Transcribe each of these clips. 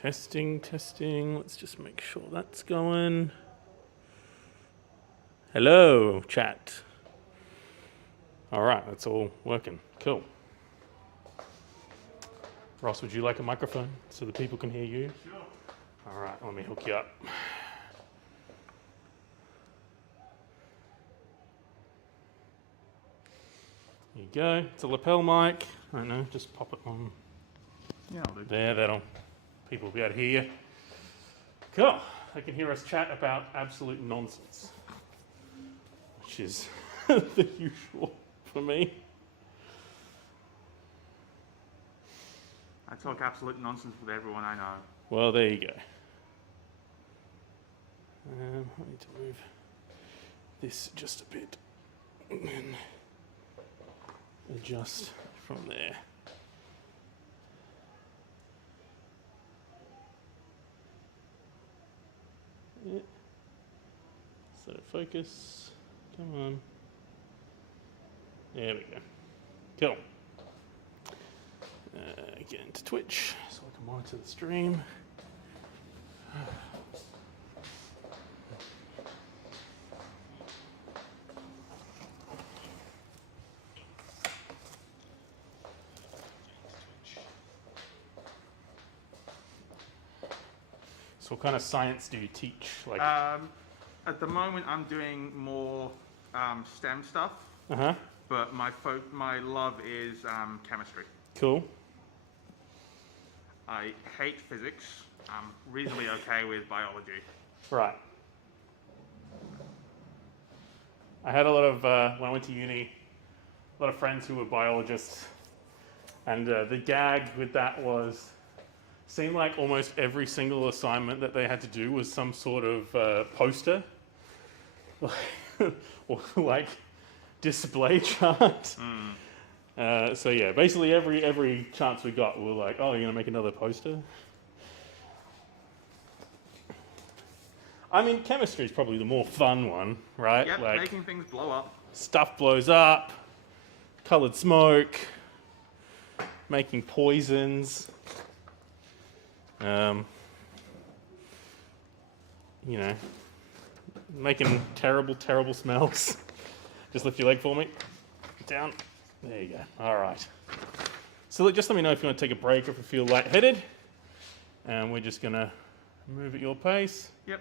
Testing, testing. Let's just make sure that's going. Hello, chat. All right, that's all working. Cool. Ross, would you like a microphone so the people can hear you? Sure. All right, let me hook you up. There you go. It's a lapel mic. I don't know, just pop it on. Yeah, I'll do. There, that'll. People will be able to hear you. Cool. They can hear us chat about absolute nonsense, which is the usual for me. I talk absolute nonsense with everyone I know. Well, there you go. I need to move this just a bit and then adjust from there. Yeah. So focus. Come on. There we go. Cool. Get into Twitch so I can monitor the stream. So what kind of science do you teach? Like, At the moment, I'm doing more STEM stuff, but my love is chemistry. Cool. I hate physics. I'm reasonably okay with biology. Right. I had a lot of, when I went to uni, a lot of friends who were biologists, and the gag with that was, seemed like almost every single assignment that they had to do was some sort of poster, or like display chart. So yeah, basically every chance we got, we were like, oh, you're gonna make another poster? I mean, chemistry is probably the more fun one, right? Yep, like, making things blow up. stuff blows up, coloured smoke, making poisons. You know, making terrible, terrible smells. Just lift your leg for me. Down. There you go. All right. So look, just let me know if you want to take a break or if you feel lightheaded. And we're just going to move at your pace. Yep.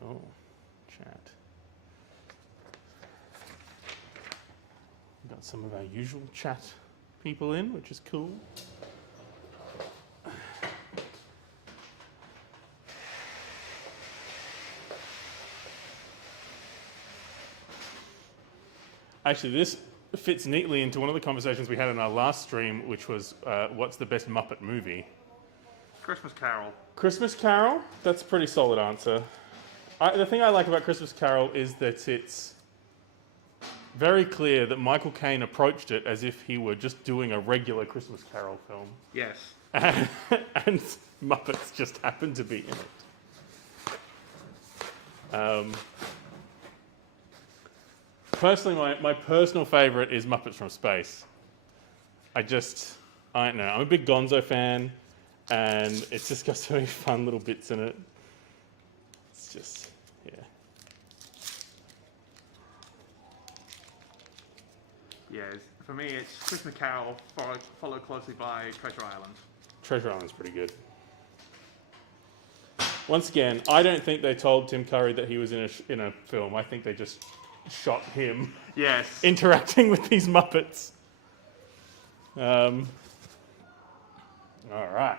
Cool. Chat. Got some of our usual chat people in, which is cool. Actually, this fits neatly into one of the conversations we had in our last stream, which was, what's the best Muppet movie? Christmas Carol. Christmas Carol? That's a pretty solid answer. The thing I like about Christmas Carol is that it's very clear that Michael Caine approached it as if he were just doing a regular Christmas Carol film. Yes. And Muppets just happened to be in it. Personally, my personal favourite is Muppets from Space. I don't know, I'm a big Gonzo fan, and it's just got so many fun little bits in it. It's just, yeah. Yeah, for me it's Christmas Carol, followed closely by Treasure Island. Treasure Island's pretty good. Once again, I don't think they told Tim Curry that he was in a film. I think they just shot him interacting with these Muppets. All right.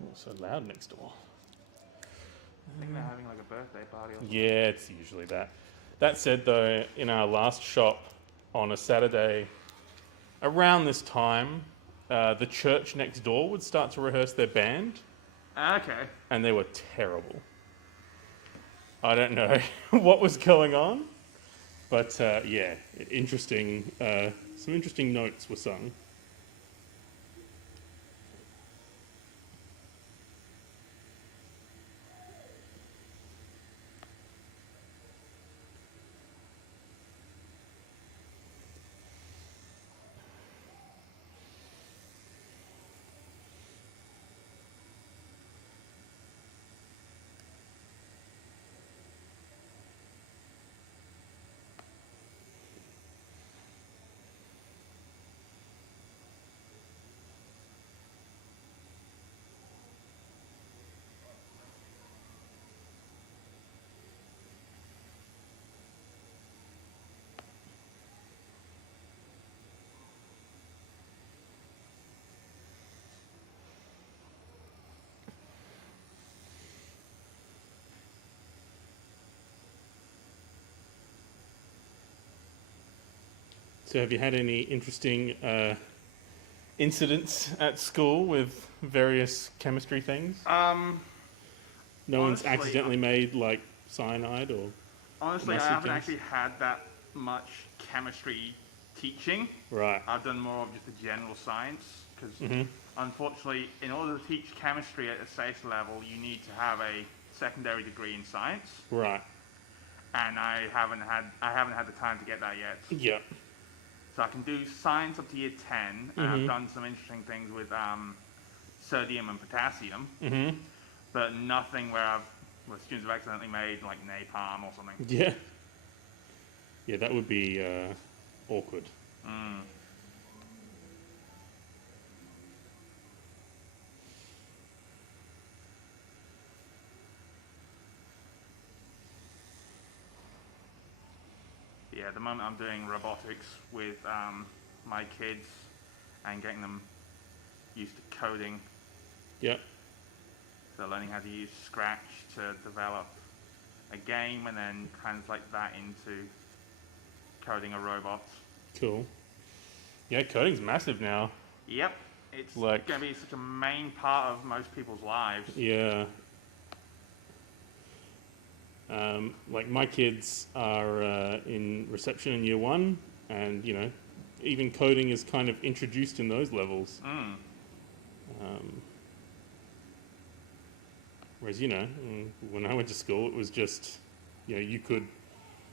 What's so loud next door? I think they're having like a birthday party or something. Yeah, it's usually that. That said, though, in our last shop on a Saturday, around this time, the church next door would start to rehearse their band. Okay. And they were terrible. I don't know what was going on, but yeah, interesting. Some interesting notes were sung. So have you had any interesting incidents at school with various chemistry things? No one's Honestly, accidentally made like cyanide or honestly, I mustard haven't gas? actually had that much chemistry teaching. Right. I've done more of just the general science because, Mm-hmm. unfortunately, in order to teach chemistry at a safe level, you need to have a secondary degree in science, Right. and I haven't had the time to get that yet. Yeah. So I can do science up to year 10, and I've done some interesting things with sodium and potassium, Mm-hmm. but nothing where students have accidentally made like napalm or something. Yeah. Yeah, that would be awkward. Yeah, at the moment I'm doing robotics with my kids and getting them used to coding. Yep. So learning how to use Scratch to develop a game and then translate that into coding a robot. Cool. Yeah, coding's massive now. Yep, it's Like- going to be such a main part of most people's lives. Yeah. Like my kids are in reception in year 1, and you know, even coding is kind of introduced in those levels. Whereas you know, when I went to school, it was just, you know, you could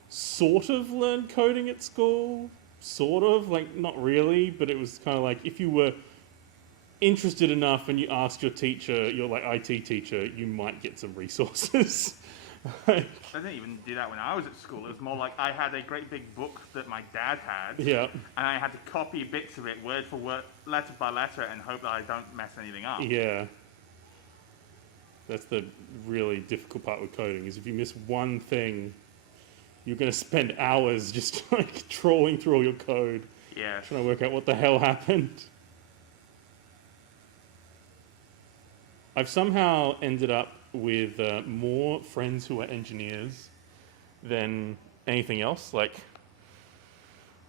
sort of learn coding at school, sort of, like not really, but it was kind of like if you were interested enough and you asked your teacher, your like IT teacher, you might get some resources. I didn't even do that when I was at school. It was more like I had a great big book that my dad had, Yeah, and I had to copy bits of it word for word, letter by letter, and hope that I don't mess anything up. yeah. That's the really difficult part with coding, is if you miss one thing, you're going to spend hours just like trawling through all your code, Yeah. trying to work out what the hell happened. I've somehow ended up with more friends who are engineers than anything else. Like,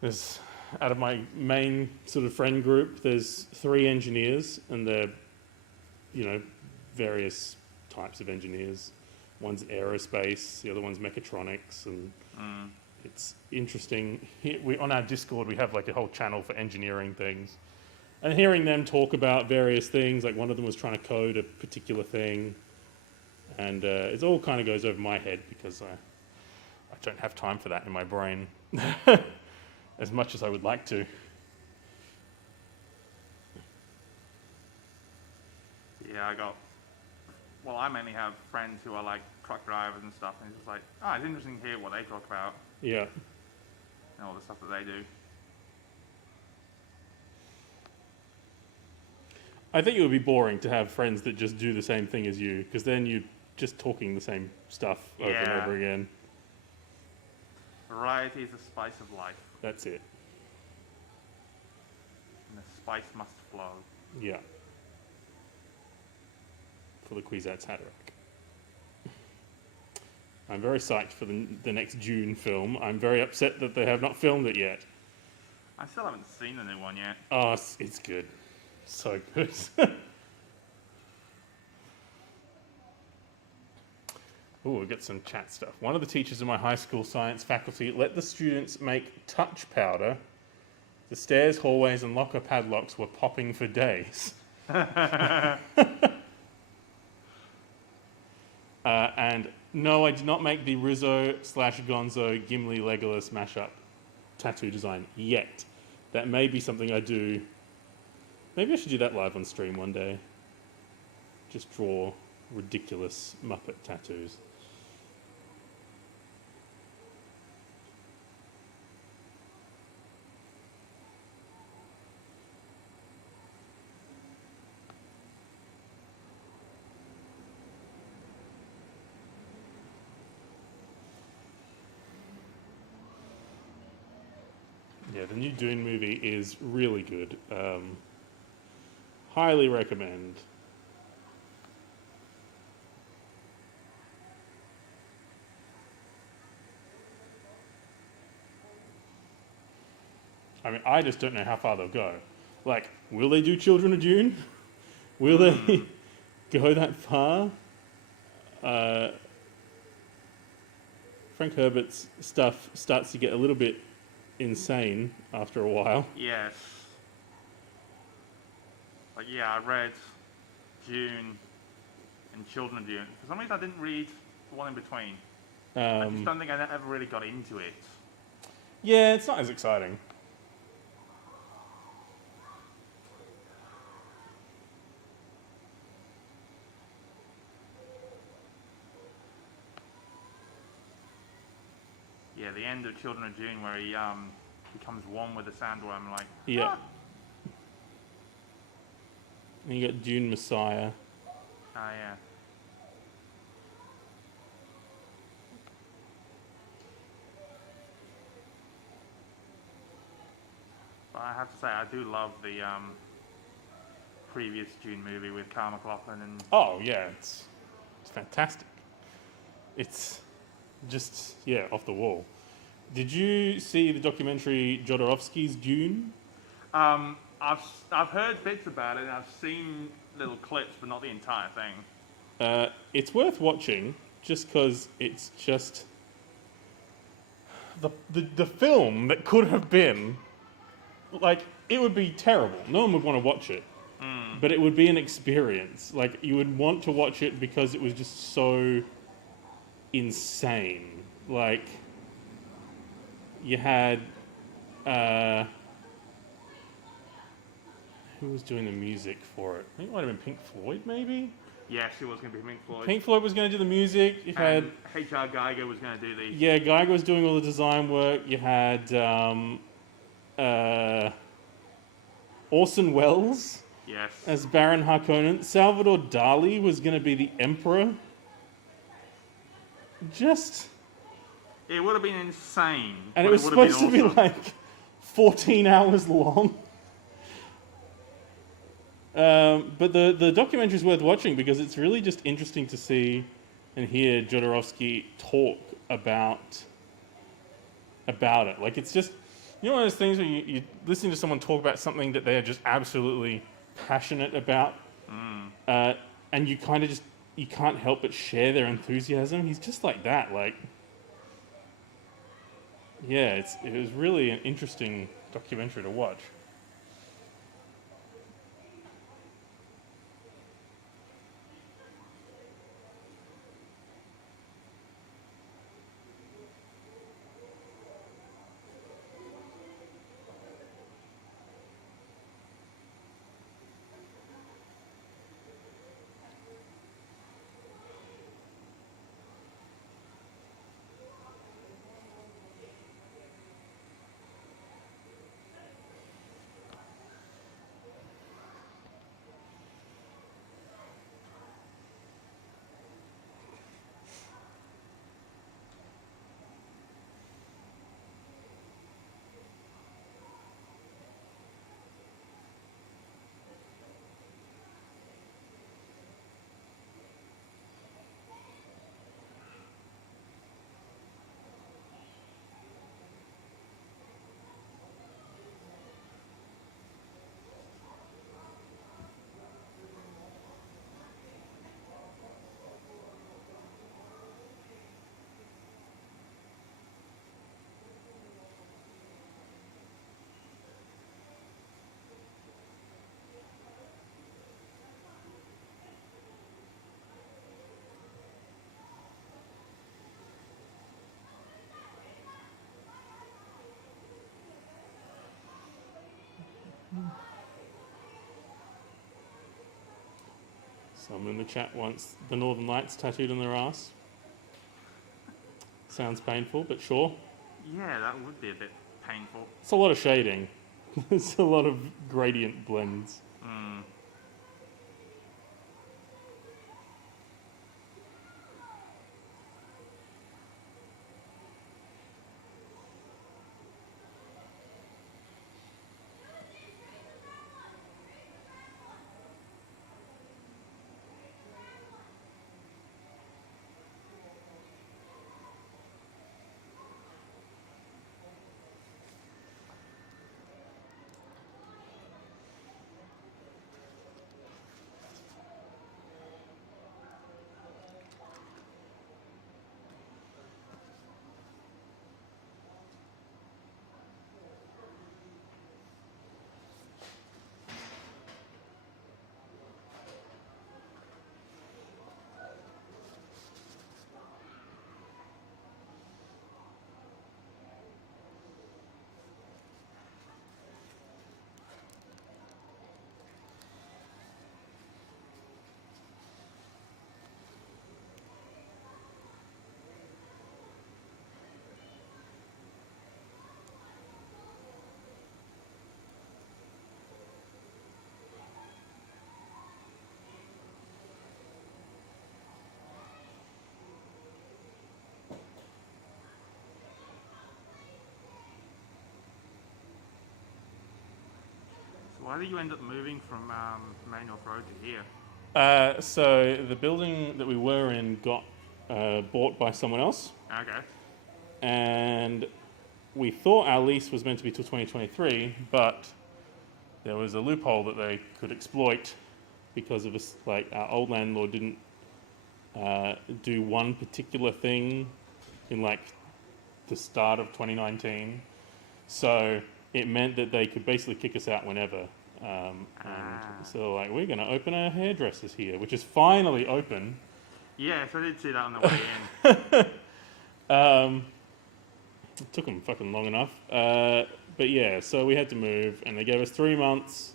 there's, out of my main sort of friend group, there's 3 engineers, and they're, you know, various types of engineers. One's aerospace, the other one's mechatronics, and it's interesting. On our Discord, we have like a whole channel for engineering things. And hearing them talk about various things, like one of them was trying to code a particular thing, and it all kind of goes over my head because I don't have time for that in my brain as much as I would like to. Yeah, I mainly have friends who are like truck drivers and stuff, and it's just like, it's interesting to hear what they talk about Yeah. and all the stuff that they do. I think it would be boring to have friends that just do the same thing as you, because then you're just talking the same stuff over and Yeah. over again. Variety is the spice of life, That's it. and the spice must flow. Yeah. For the Kwisatz Haderach. I'm very psyched for the next June film. I'm very upset that they have not filmed it yet. I still haven't seen the new one yet. Oh, it's good. So good. Oh, we've got some chat stuff. One of the teachers in my high school science faculty let the students make touch powder. The stairs, hallways, and locker padlocks were popping for days. And no, I did not make the Rizzo/Gonzo Gimli Legolas mashup tattoo design yet. That may be something I do. Maybe I should do that live on stream one day. Just draw ridiculous Muppet tattoos. Yeah, the new Dune movie is really good. Highly recommend. I mean, I just don't know how far they'll go. Like, will they do Children of Dune? Will they go that far? Frank Herbert's stuff starts to get a little bit insane after a while. Yes. Like, yeah, I read Dune and Children of Dune. For some reason, I didn't read the one in between. I just don't think I ever really got into it. Yeah, it's not as exciting. Yeah, the end of Children of Dune where he becomes one with the sandworm, like... Yeah. Ah! And you got Dune Messiah. Ah, yeah. But I have to say, I do love the previous Dune movie with Kyle MacLachlan and... Oh, yeah, it's fantastic. It's just, yeah, off the wall. Did you see the documentary Jodorowsky's Dune? I've heard bits about it, and I've seen little clips, but not the entire thing. It's worth watching, just because it's just... The film that could have been... Like, it would be terrible. No one would want to watch it. But it would be an experience. Like, you would want to watch it because it was just so insane. Like, you had... who was doing the music for it? I think it might have been Pink Floyd, maybe? Yes, it was going to be Pink Floyd. Pink Floyd was going to do the music. You had... And H.R. Geiger was going to do the... Yeah, Geiger was doing all the design work. You had Orson Welles Yes. as Baron Harkonnen. Salvador Dali was going to be the Emperor. Just... It would have been insane. And but it was would have been supposed to be awesome. like 14 hours long. But the documentary is worth watching because it's really just interesting to see and hear Jodorowsky talk about it. Like, it's just, you know, one of those things where you listen to someone talk about something that they are just absolutely passionate about, and you kind of just, you can't help but share their enthusiasm. He's just like that. Like, yeah, it was really an interesting documentary to watch. Someone in the chat wants the Northern Lights tattooed on their ass. Sounds painful, but sure. Yeah, that would be a bit painful. It's a lot of shading. It's a lot of gradient blends. Why did you end up moving from Main North Road to here? So the building that we were in got bought by someone else, Okay. and we thought our lease was meant to be till 2023, but there was a loophole that they could exploit because of us. Like our old landlord didn't do one particular thing in like the start of 2019, so it meant that they could basically kick us out whenever. And so like we're going to open our hairdressers here, which is finally open. Yes, I did see that on the way in. It took them fucking long enough. But yeah, so we had to move, and they gave us 3 months,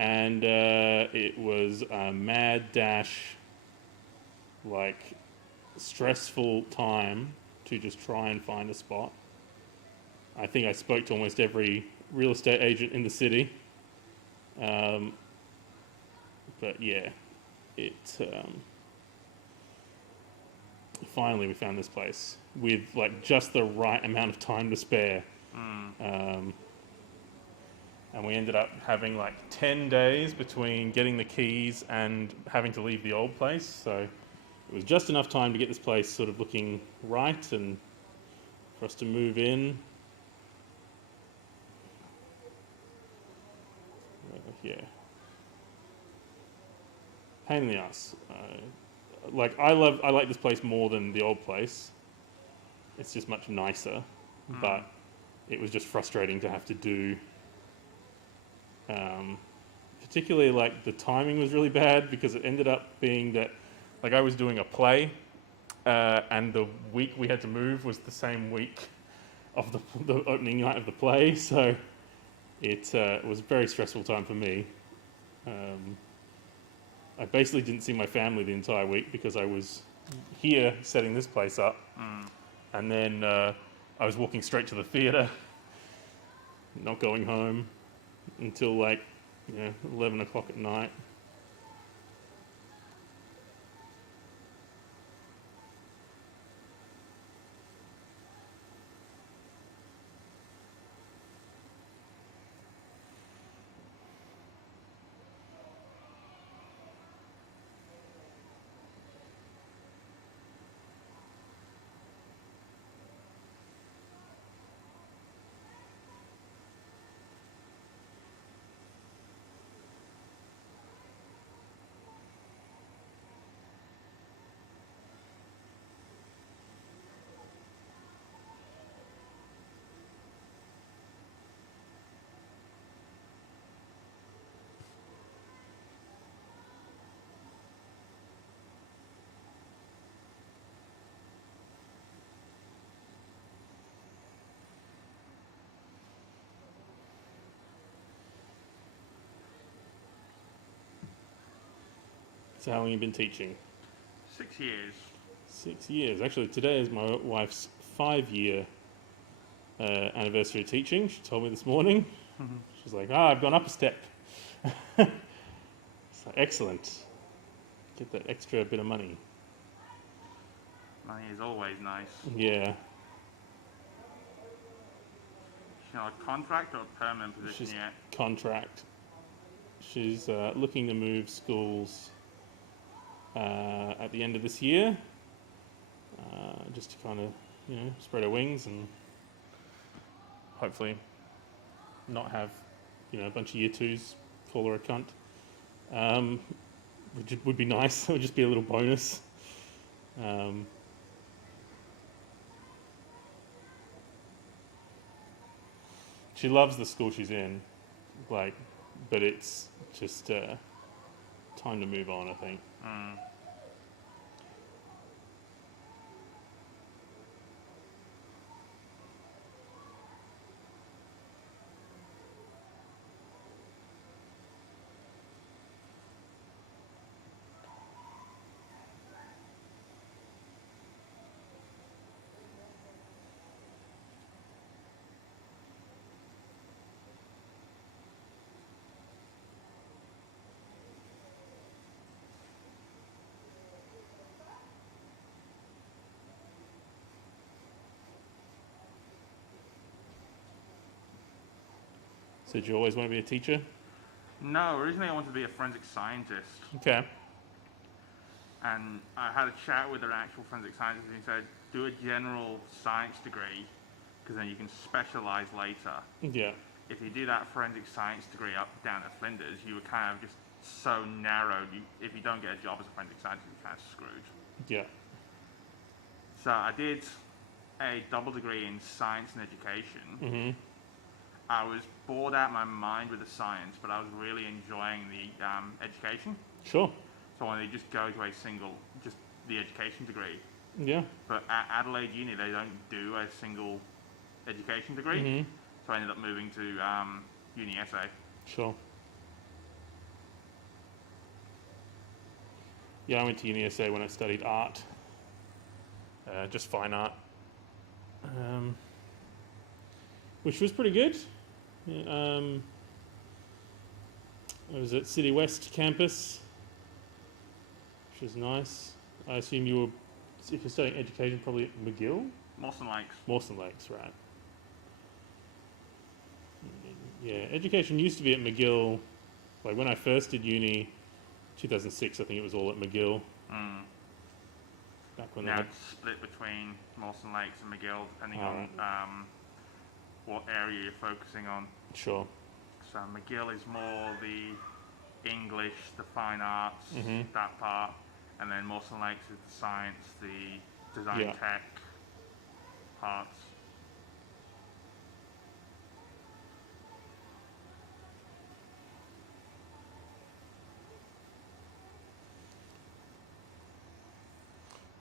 and it was a mad dash, like stressful time to just try and find a spot. I think I spoke to almost every real estate agent in the city. But yeah, finally we found this place with like just the right amount of time to spare. And we ended up having like 10 days between getting the keys and having to leave the old place. So it was just enough time to get this place sort of looking right and for us to move in. Yeah. Pain in the ass. I like this place more than the old place. It's just much nicer, but it was just frustrating to have to do. Particularly like the timing was really bad because it ended up being that like I was doing a play, and the week we had to move was the same week of the opening night of the play, so it was a very stressful time for me. I basically didn't see my family the entire week because I was here setting this place up, and then I was walking straight to the theatre, not going home until like 11 o'clock at night. So how long have you been teaching? 6 years. 6 years. Actually, today is my wife's 5-year anniversary of teaching. She told me this morning. She's like, I've gone up a step. It's like, excellent. Get that extra bit of money. Money is always nice. Yeah. She's not a contract or a permanent position She's yet? contract. She's looking to move schools at the end of this year, just to kind of, spread her wings and hopefully not have, a bunch of year twos call her a cunt. Which would be nice. It would just be a little bonus. She loves the school she's in, but it's just time to move on, I think. So did you always want to be a teacher? No, originally I wanted to be a forensic scientist. Okay. And I had a chat with an actual forensic scientist, and he said, do a general science degree, because then you can specialise later. Yeah. If you do that forensic science degree up down at Flinders, you were kind of just so narrowed. If you don't get a job as a forensic scientist, you're kind of screwed. Yeah. So I did a double degree in science and education. Mm-hmm. I was bored out of my mind with the science, but I was really enjoying the education. Sure. So I wanted to just go to just the education degree. Yeah. But at Adelaide Uni, they don't do a single education degree. Mm-hmm. So I ended up moving to Uni SA. Sure. Yeah, I went to Uni SA when I studied art. Just fine art. Which was pretty good. I was at City West campus, which was nice. I assume you were, if you're studying education, probably at McGill? Mawson Lakes. Mawson Lakes, right. Yeah, education used to be at McGill. Like when I first did uni, 2006, I think it was all at McGill. Mm. Back when Now it's split between Mawson Lakes and McGill, depending on what area you're focusing on. Sure. So McGill is more the English, the fine arts, Mm-hmm. that part, and then Mawson Lakes is the science, the design tech parts.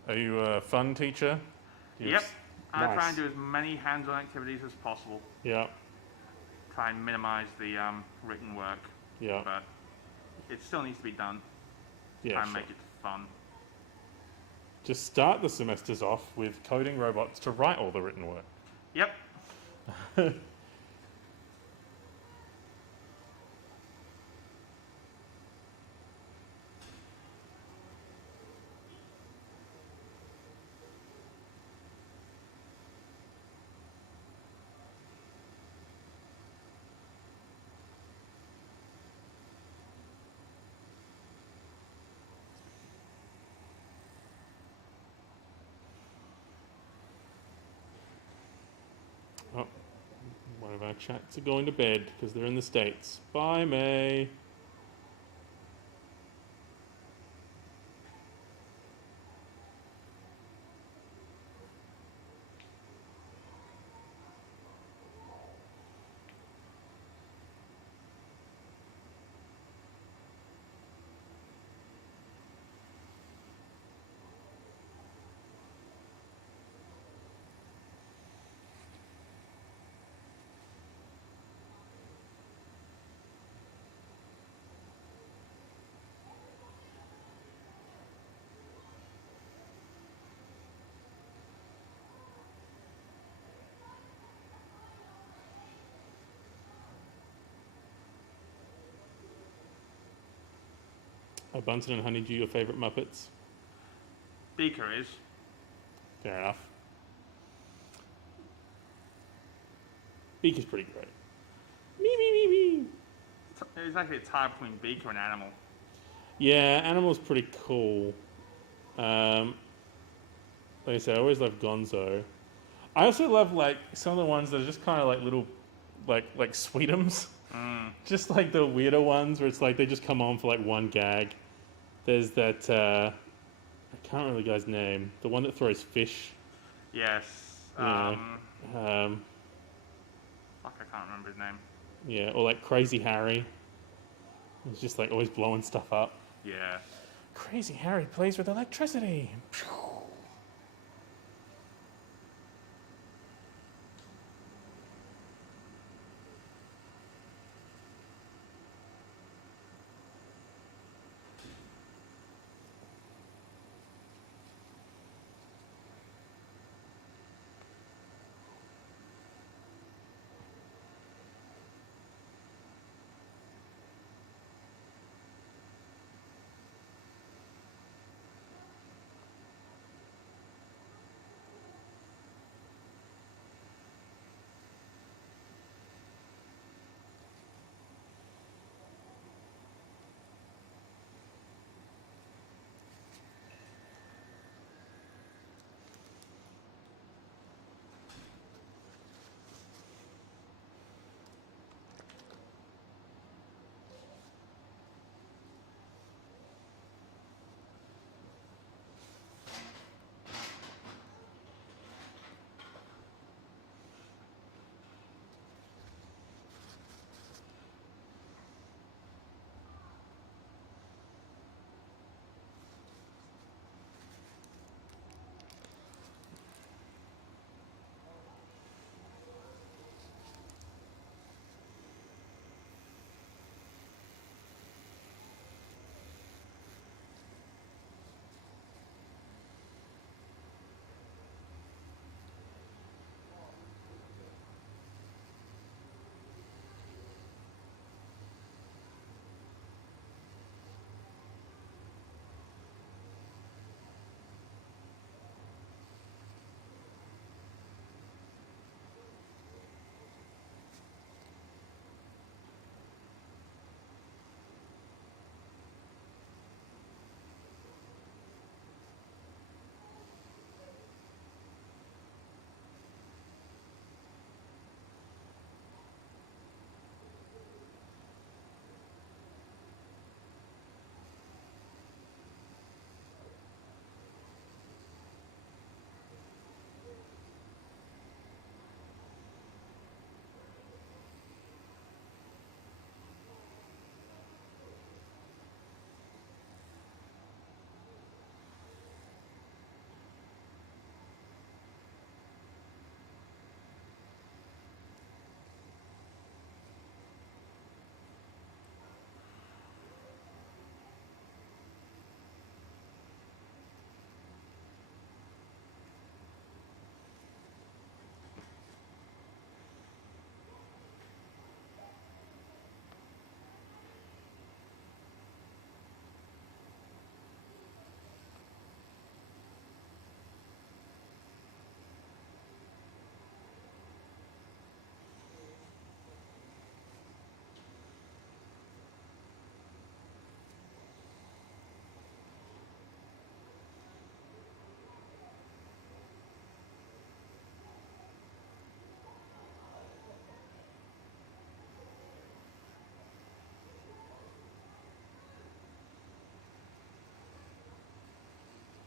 Are you a fun teacher? Yep. I Nice. try and do as many hands-on activities as possible. Yeah. Try and minimise the written work, Yeah. but it still needs to be done. Yeah. Try and Sure. make it fun. Just start the semesters off with coding robots to write all the written work. Yep. Oh, one of our chats are going to bed because they're in the States. Bye, May. Are Bunsen and Honeydew your favourite Muppets? Beaker is. Fair enough. Beaker's pretty great. Me, me, me, me. It's actually a tie between Beaker and Animal. Yeah, Animal's pretty cool. Like I said, I always love Gonzo. I also love like some of the ones that are just kind of like little, like Sweetums. Mm. Just like the weirder ones where it's like they just come on for like one gag. There's that I can't remember the guy's name. The one that throws fish. Yes. Yeah. Fuck, I can't remember his name. Yeah, or like Crazy Harry. He's just like always blowing stuff up. Yeah. Crazy Harry plays with electricity.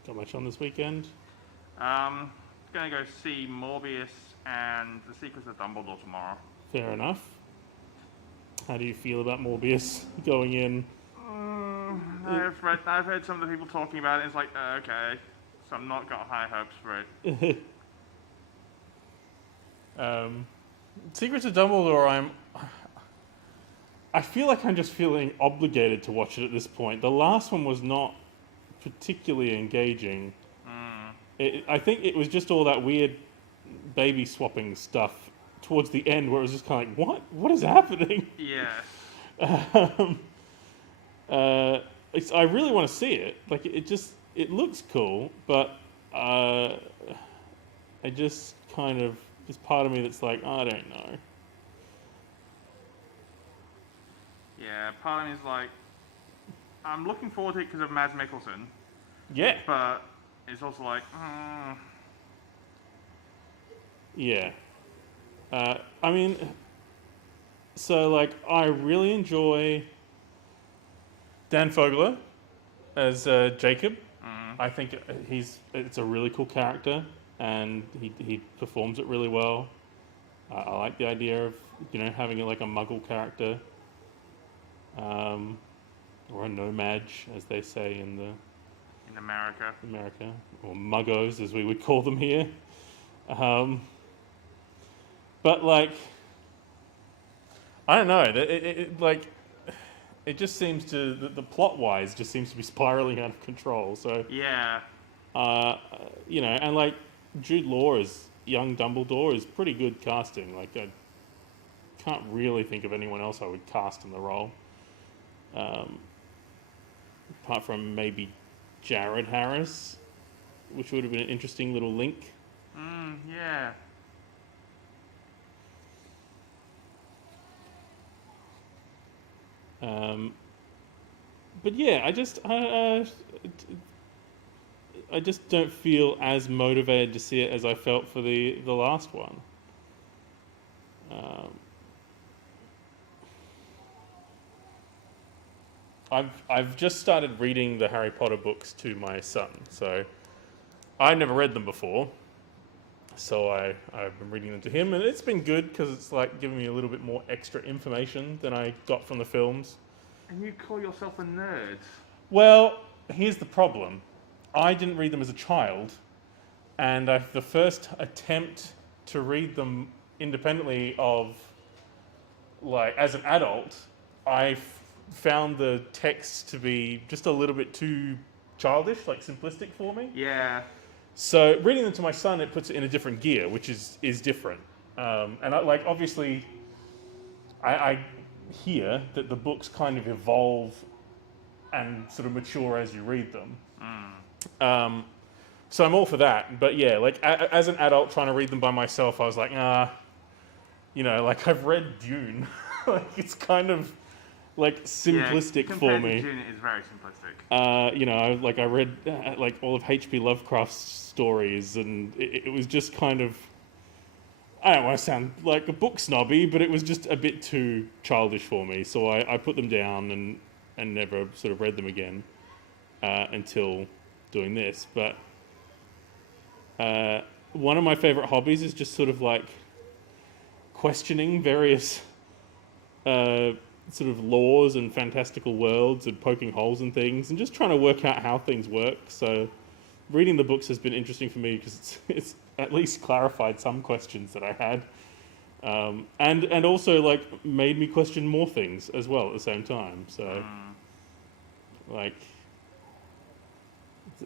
Got much on this weekend? Gonna go see Morbius and The Secrets of Dumbledore tomorrow. Fair enough. How do you feel about Morbius going in? I've heard some of the people talking about it. It's like, okay, so I'm not got high hopes for it. Secrets of Dumbledore, I feel like I'm just feeling obligated to watch it at this point. The last one was not particularly engaging. I think it was just all that weird baby swapping stuff towards the end where it was just kind of like, what is happening? Yeah. I really want to see it. Like, it looks cool, but I just kind of, there's part of me that's like, I don't know. Yeah, part of me is like, I'm looking forward to it because of Mads Mikkelsen. Yeah. But it's also like, Yeah. I mean, so like, I really enjoy Dan Fogler as Jacob. I think it's a really cool character, and he performs it really well. I like the idea of having like a Muggle character, or a nomad, as they say in America, or Muggos as we would call them here. But like, I don't know. It just seems to the plot-wise just seems to be spiraling out of control. So yeah, and like Jude Law as young Dumbledore is pretty good casting. Like, I can't really think of anyone else I would cast in the role, apart from maybe Jared Harris, which would have been an interesting little link. Yeah. But yeah, I just don't feel as motivated to see it as I felt for the last one. I've just started reading the Harry Potter books to my son, so I never read them before. So I've been reading them to him, and it's been good because it's like giving me a little bit more extra information than I got from the films. And you call yourself a nerd? Well, here's the problem. I didn't read them as a child, and the first attempt to read them independently of, like, as an adult, I found the text to be just a little bit too childish, like simplistic for me. Yeah. So reading them to my son, it puts it in a different gear, which is different. And obviously, I hear that the books kind of evolve and sort of mature as you read them. So I'm all for that. But yeah, like as an adult trying to read them by myself, I was like, like I've read Dune. Like, it's kind of like simplistic for me. To Dune, it is very simplistic. I read like all of H.P. Lovecraft's stories, and it was just kind of, I don't want to sound like a book snobby, but it was just a bit too childish for me. So I put them down and never sort of read them again until doing this. But one of my favorite hobbies is just sort of like questioning various sort of laws and fantastical worlds and poking holes in things and just trying to work out how things work. So reading the books has been interesting for me because it's at least clarified some questions that I had, and also like made me question more things as well at the same time. So like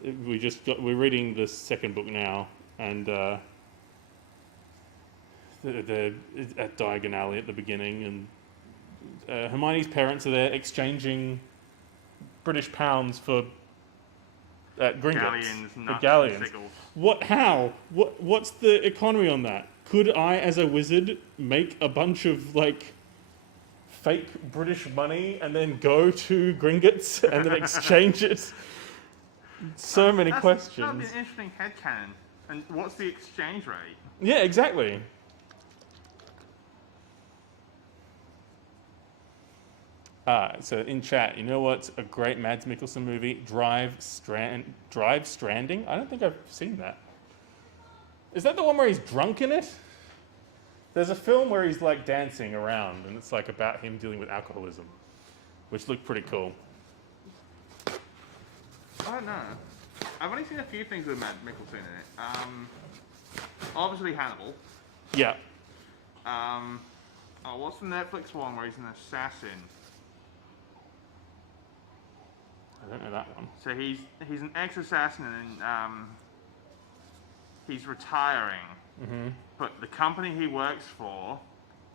we're reading the second book now, and they're at Diagon Alley at the beginning, and Hermione's parents are there exchanging British pounds for gringotts. Galleons, nuts, galleons. and sickles. What? How? What's the economy on that? Could I, as a wizard, make a bunch of like fake British money and then go to Gringotts and then exchange it? So many questions. That would be an interesting headcanon. And what's the exchange rate? Yeah, exactly. So in chat, you know what's a great Mads Mikkelsen movie? Drive Stranding? I don't think I've seen that. Is that the one where he's drunk in it? There's a film where he's like dancing around and it's like about him dealing with alcoholism, which looked pretty cool. I don't know. I've only seen a few things with Matt Mikkelsen in it. Obviously Hannibal. Yeah. What's the Netflix one where he's an assassin? I don't know that one. So he's an ex-assassin and he's retiring. Mm-hmm. But the company he works for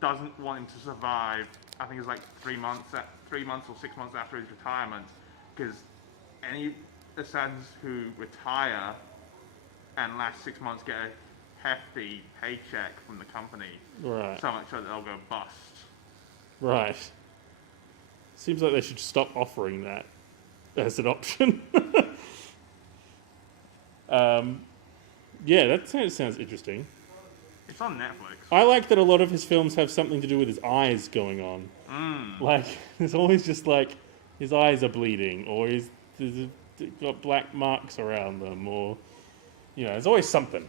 doesn't want him to survive. I think it's like 3 months or 6 months after his retirement, because any assassins who retire and last 6 months get a hefty paycheck from the company. Right. So much so that they'll go bust. Right. Seems like they should stop offering that as an option. Yeah, that sounds interesting. It's on Netflix. I like that a lot of his films have something to do with his eyes going on. Like, there's always just like, his eyes are bleeding, or he's got black marks around them, or, you know, there's always something.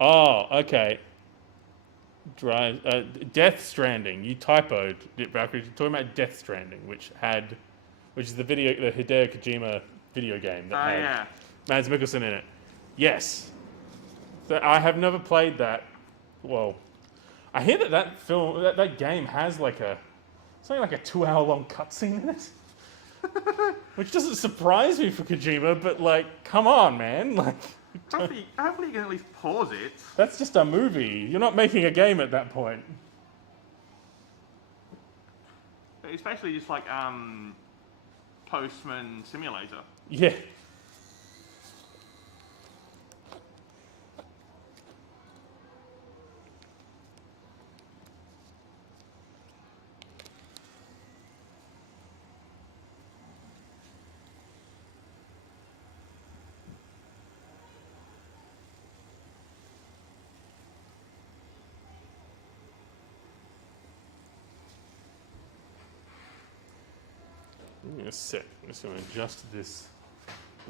Oh, okay. Death Stranding. You typoed it backwards. You're talking about Death Stranding, which is the Hideo Kojima video game that had Mads Mikkelsen in it. Yes. So I have never played that. Well, I hear that film, that game has like something like a 2-hour-long cutscene in it. Which doesn't surprise me for Kojima, but like, come on, man. Like, hopefully you can at least pause it. that's just a movie. You're not making a game at that point. Especially just like Postman Simulator. Yeah. Give me a sec. I'm just going to adjust this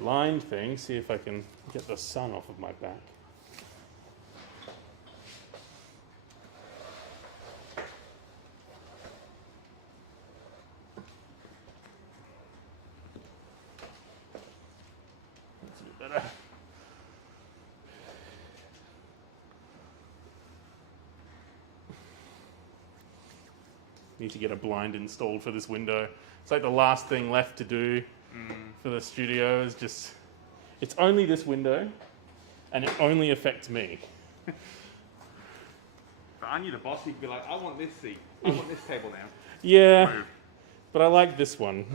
line thing, see if I can get the sun off of my back. That's a bit better. Need to get a blind installed for this window. It's like the last thing left to do for the studio is just, it's only this window and it only affects me. But I need a boss who can be like, I want this seat. I want this table now. Yeah, Move. but I like this one.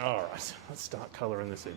All right, let's start coloring this in.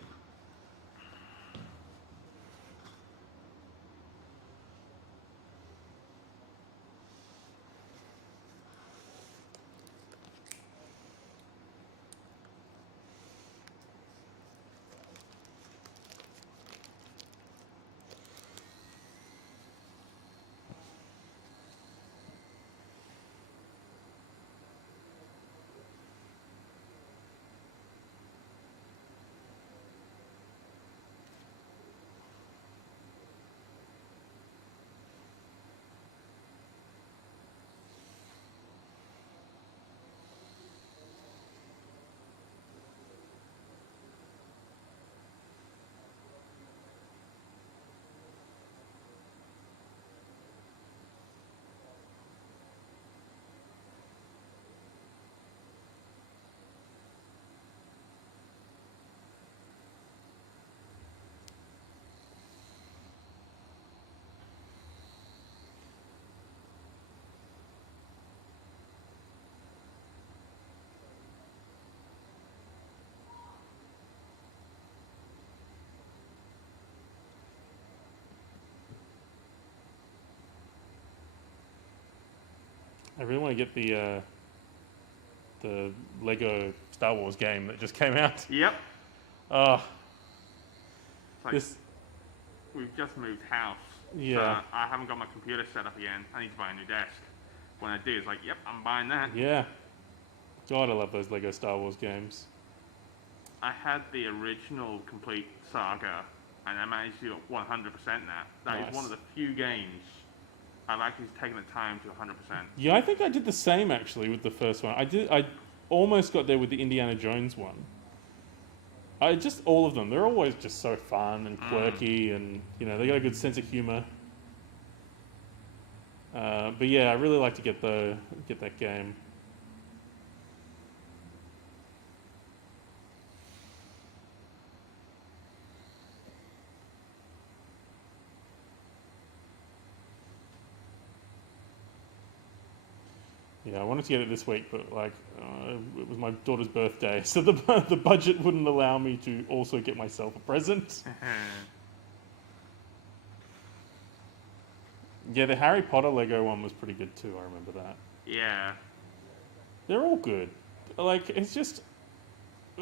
I really want to get the the Lego Star Wars game that just came out. Yep. Oh, It's like, this. we've just moved house. Yeah. So I haven't got my computer set up again. I need to buy a new desk. When I do, it's like, yep, I'm buying that. Yeah. God, I love those Lego Star Wars games. I had the original complete saga, and I managed to do 100% that. That Nice. is one of the few games I've actually taken the time to 100%. Yeah, I think I did the same actually with the first one. I almost got there with the Indiana Jones one. I just all of them. They're always just so fun and quirky, and they got a good sense of humor. But yeah, I really like to get that game. Yeah, I wanted to get it this week, but it was my daughter's birthday, so the budget wouldn't allow me to also get myself a present. Yeah, the Harry Potter Lego one was pretty good too. I remember that. Yeah. They're all good. Like, it's just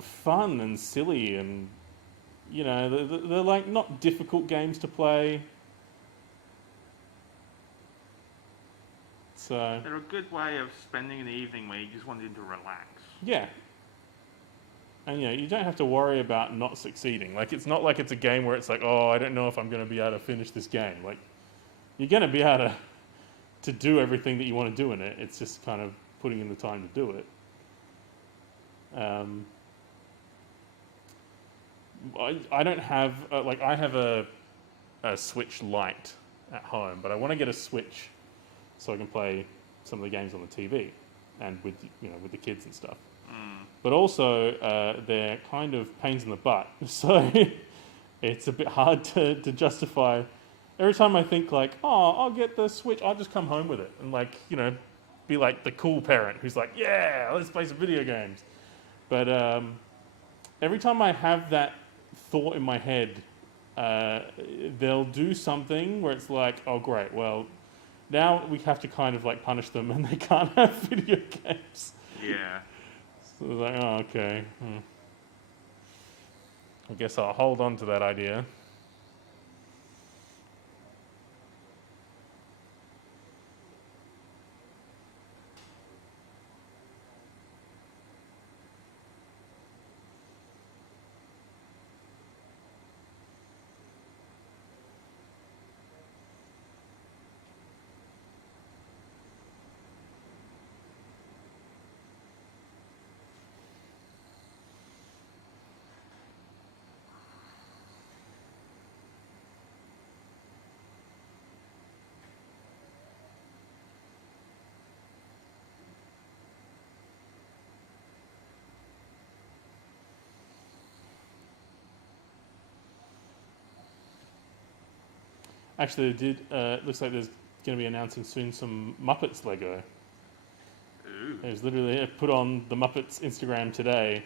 fun and silly, and they're like not difficult games to play. So They're a good way of spending an evening where you just wanted to relax. yeah, and you don't have to worry about not succeeding. Like, it's not like it's a game where it's like, oh, I don't know if I'm going to be able to finish this game. Like, you're going to be able to do everything that you want to do in it. It's just kind of putting in the time to do it. I don't have I have a Switch Lite at home, but I want to get a Switch so I can play some of the games on the TV and with with the kids and stuff. But also they're kind of pains in the butt, so it's a bit hard to justify. Every time I think like, oh, I'll get the Switch, I'll just come home with it and be like the cool parent who's like, yeah, let's play some video games. But every time I have that thought in my head, they'll do something where it's like, oh great, well, now we have to kind of punish them and they can't have video games. Yeah. So it's like, oh, okay. I guess I'll hold on to that idea. Actually, they did. Looks like there's going to be announcing soon some Muppets Lego. Ooh. It was literally put on the Muppets Instagram today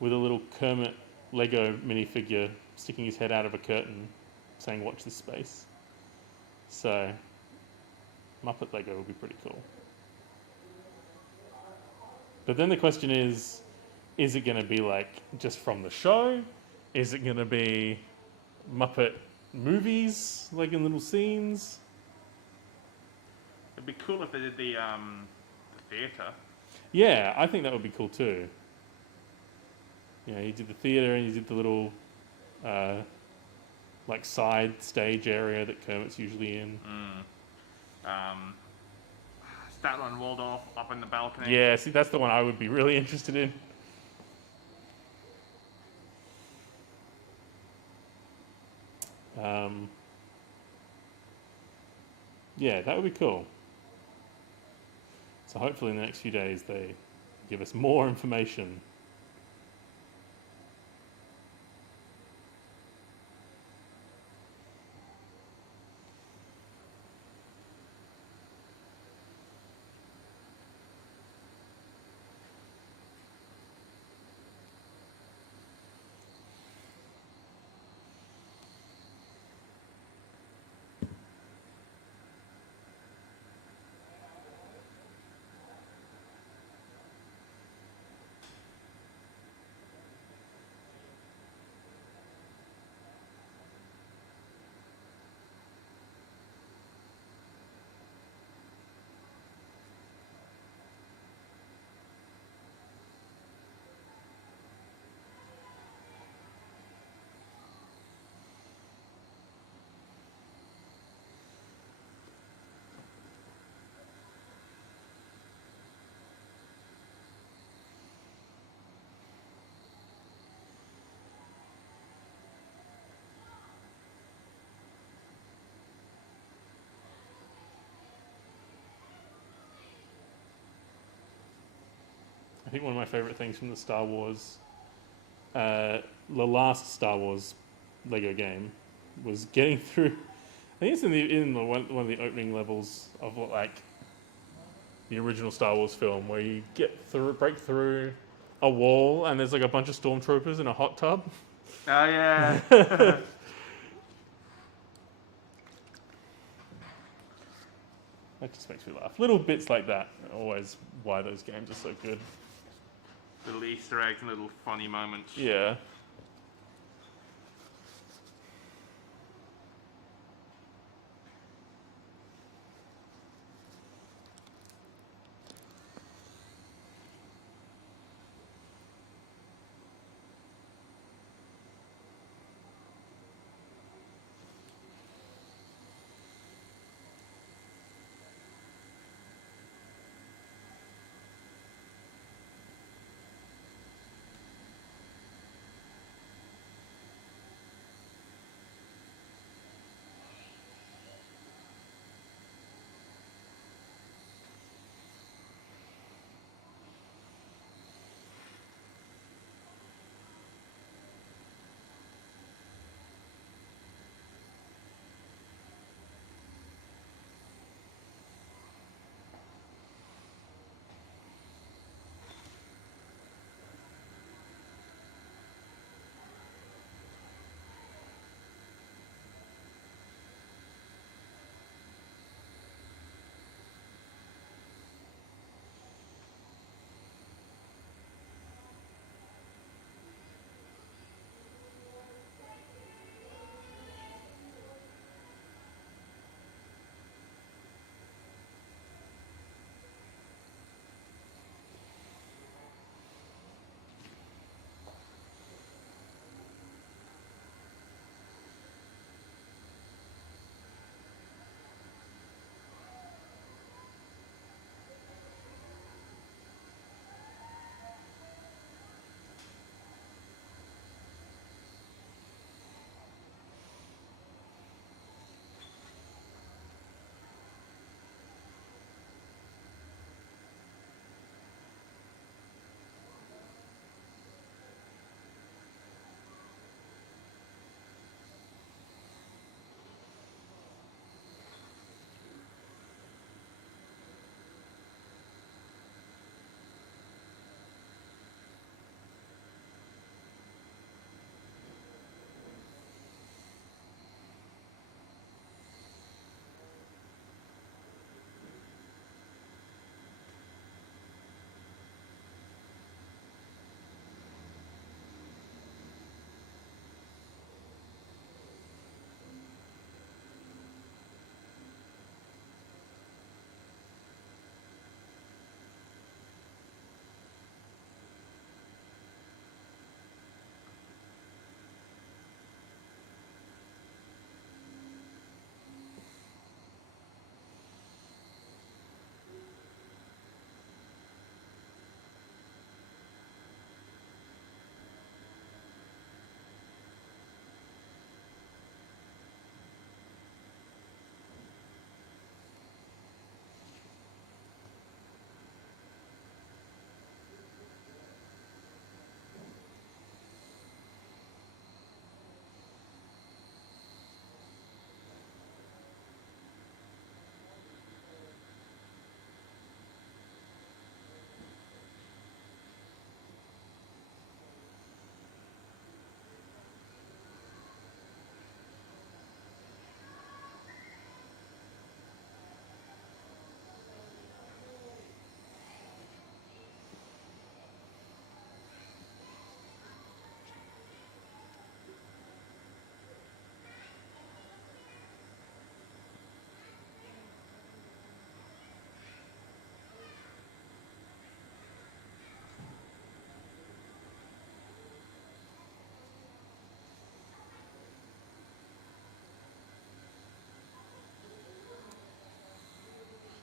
with a little Kermit Lego minifigure sticking his head out of a curtain, saying "Watch this space." So, Muppet Lego would be pretty cool. But then the question is it going to be just from the show? Is it going to be Muppet movies, in little scenes? It'd be cool if they did the theatre. Yeah, I think that would be cool too. You did the theatre and you did the little side stage area that Kermit's usually in. Statler and Waldorf up in the balcony. Yeah, see, that's the one I would be really interested in. Yeah, that would be cool. So hopefully in the next few days they give us more information. I think one of my favorite things from the Star Wars, the last Star Wars Lego game, was getting through. I think it's one of the opening levels of like the original Star Wars film, where you break through a wall, and there's like a bunch of stormtroopers in a hot tub. Oh yeah. That just makes me laugh. Little bits like that are always why those games are so good. Little Easter eggs and little funny moments. Yeah.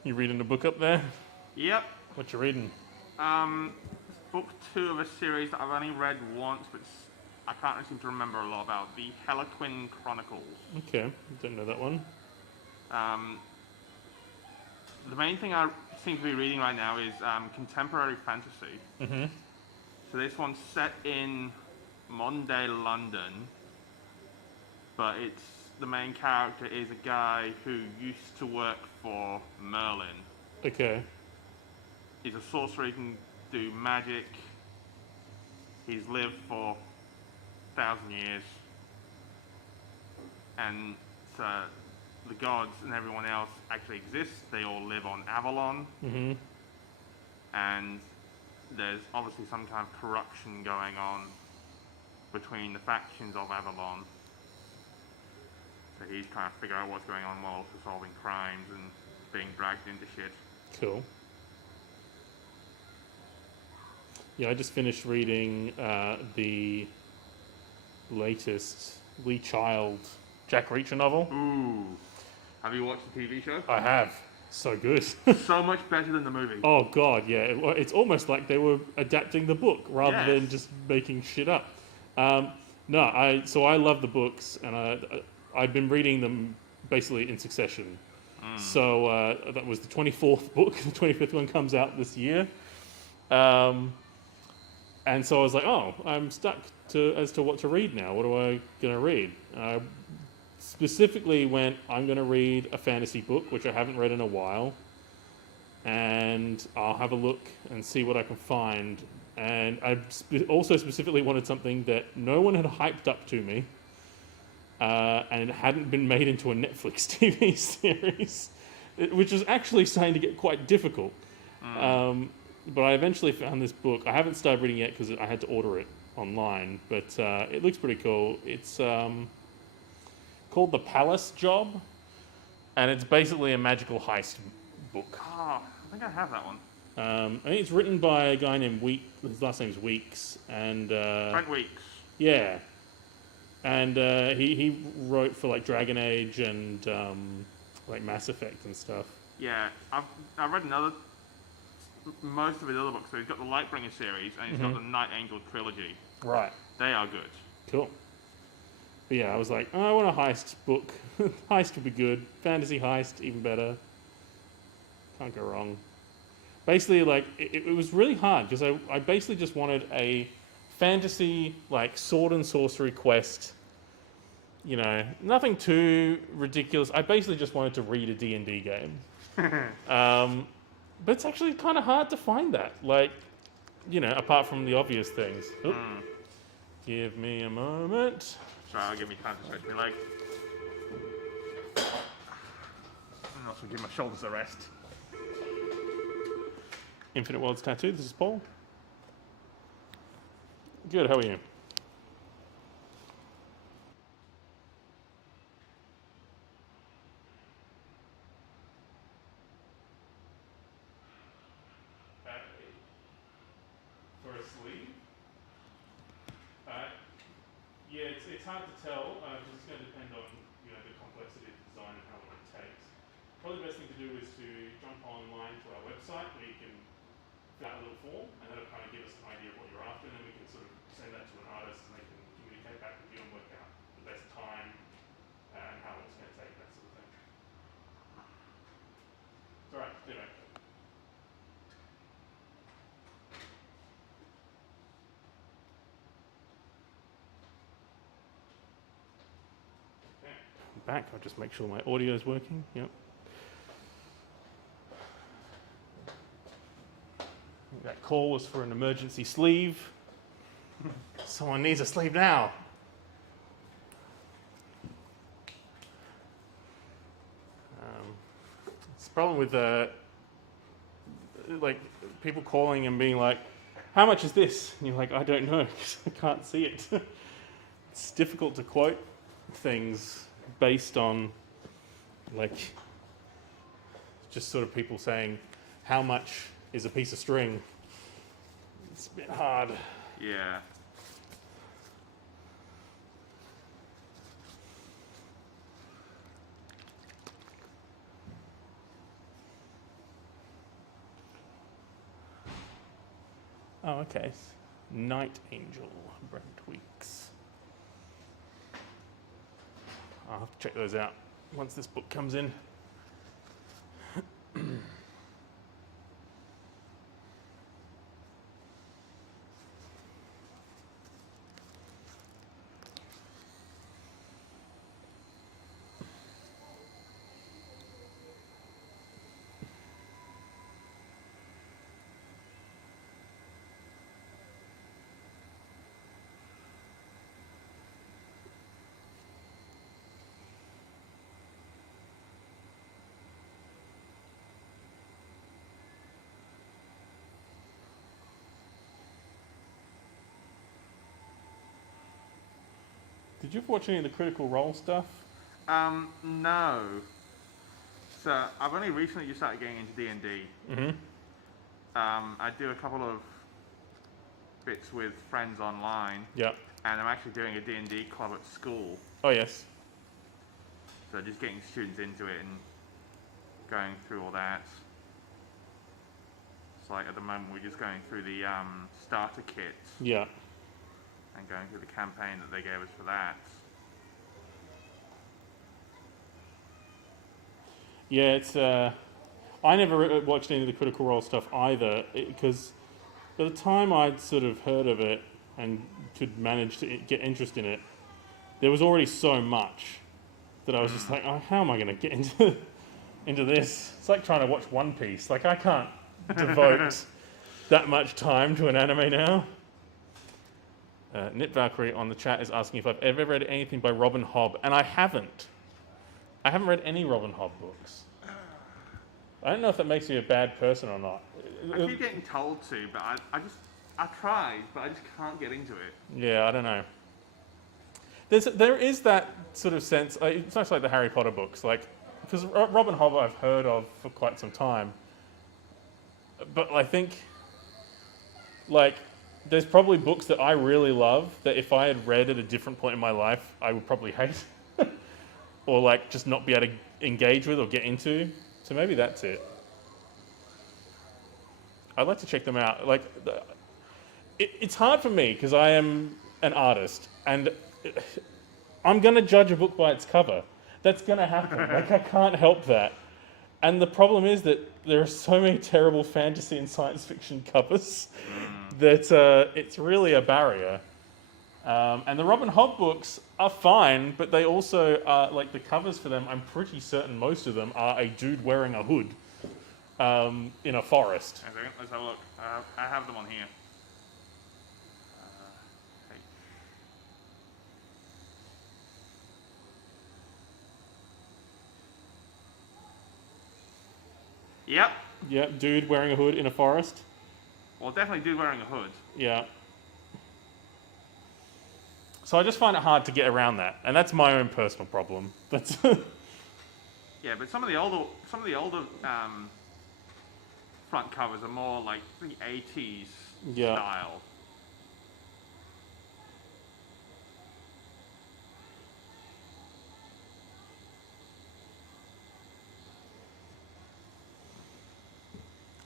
You reading a book up there? Yep. What you reading? Book 2 of a series that I've only read once, but I can't really seem to remember a lot about. The Heliquin Chronicles. Okay, don't know that one. The main thing I seem to be reading right now is contemporary fantasy. Mm-hmm. So this one's set in modern day London, but the main character is a guy who used to work for Merlin. Okay. He's a sorcerer, he can do magic. He's lived for 1,000 years. And so the gods and everyone else actually exist. They all live on Avalon. Mm-hmm. And there's obviously some kind of corruption going on between the factions of Avalon. So he's trying to figure out what's going on while also solving crimes and being dragged into shit. Cool. Yeah, I just finished reading the latest Lee Child Jack Reacher novel. Ooh. Have you watched the TV show? I have. So good. So much better than the movie. Oh god, yeah. It's almost like they were adapting the book rather than just making shit up. So I love the books, and I've been reading them basically in succession. So that was the 24th book. The 25th one comes out this year. And so I was like, oh, I'm stuck as to what to read now. What am I going to read? Specifically went, I'm going to read a fantasy book, which I haven't read in a while. And I'll have a look and see what I can find. And I also specifically wanted something that no one had hyped up to me. And it hadn't been made into a Netflix TV series, which is actually starting to get quite difficult. But I eventually found this book. I haven't started reading it because I had to order it online, but it looks pretty cool. It's called The Palace Job, and it's basically a magical heist book. Oh, I think I have that one. I think it's written by a guy named his last name's Weeks, and Brent Weeks. yeah, and he wrote for like Dragon Age and like Mass Effect and stuff. Yeah, I've read most of his other books. So he's got the Lightbringer series and he's got the Night Angel trilogy. Right. They are good. Cool. But yeah, I was like, oh, I want a heist book. Heist would be good. Fantasy heist, even better. Can't go wrong. Basically, like, it was really hard because I basically just wanted a fantasy, like, sword and sorcery quest. You know, nothing too ridiculous. I basically just wanted to read a D&D game. But it's actually kind of hard to find that. Like, you know, apart from the obvious things. Oop. Give me a moment. Sorry, I'll give me time to stretch my leg. And also give my shoulders a rest. Infinite Worlds Tattoo, this is Paul. Good, how are you? For a sleeve? Yeah, it's hard to tell because it's going to depend on the complexity of the design and how long it takes. Probably the best thing to do is to jump online to our website where you can fill out a little form, and that'll kind of give us an idea of what you're after, and then we can sort of send that to an artist and they can communicate back with you and work out the best time and how long it's going to take, that sort of thing. It's alright, anyway. Back, I'll just make sure my audio is working. Yep. That call was for an emergency sleeve. Someone needs a sleeve now. It's the problem with like people calling and being like, "How much is this?" And you're like, "I don't know because I can't see it." It's difficult to quote things based on like just sort of people saying how much is a piece of string. It's a bit hard. Yeah. Oh, okay. Night Angel, Brent Weeks. I'll have to check those out once this book comes in. Did you ever watch any of the Critical Role stuff? No. So I've only recently just started getting into D&D. Mm-hmm. I do a couple of bits with friends online, Yeah. and I'm actually doing a D&D club at school. Oh, yes. So just getting students into it and going through all that. It's like at the moment we're just going through the starter kit Yeah. and going through the campaign that they gave us for that. Yeah, it's... I never watched any of the Critical Role stuff either, because by the time I'd sort of heard of it and could manage to get interest in it, there was already so much that I was just like, oh, how am I going to get into this? It's like trying to watch One Piece. Like, I can't devote that much time to an anime now. Nit Valkyrie on the chat is asking if I've ever read anything by Robin Hobb, and I haven't. I haven't read any Robin Hobb books. I don't know if that makes me a bad person or not. I keep getting told to, but I tried, but I just can't get into it. Yeah, I don't know. There is that sort of sense. It's much like the Harry Potter books, like because Robin Hobb I've heard of for quite some time, but I think like there's probably books that I really love that if I had read at a different point in my life, I would probably hate, or like just not be able to engage with or get into. So maybe that's it. I'd like to check them out. Like, it's hard for me because I am an artist, and I'm going to judge a book by its cover. That's going to happen. Like, I can't help that. And the problem is that there are so many terrible fantasy and science fiction covers that it's really a barrier. And the Robin Hobb books are fine, but they also are, like, the covers for them, I'm pretty certain most of them are a dude wearing a hood in a forest. Hang on a second, let's have a look. I have them on here. Hey. Yep. Yeah, dude wearing a hood in a forest. Well, definitely dude wearing a hood. Yeah. So I just find it hard to get around that, and that's my own personal problem. That's Yeah, but some of the older front covers are more like the 80s Yeah. style.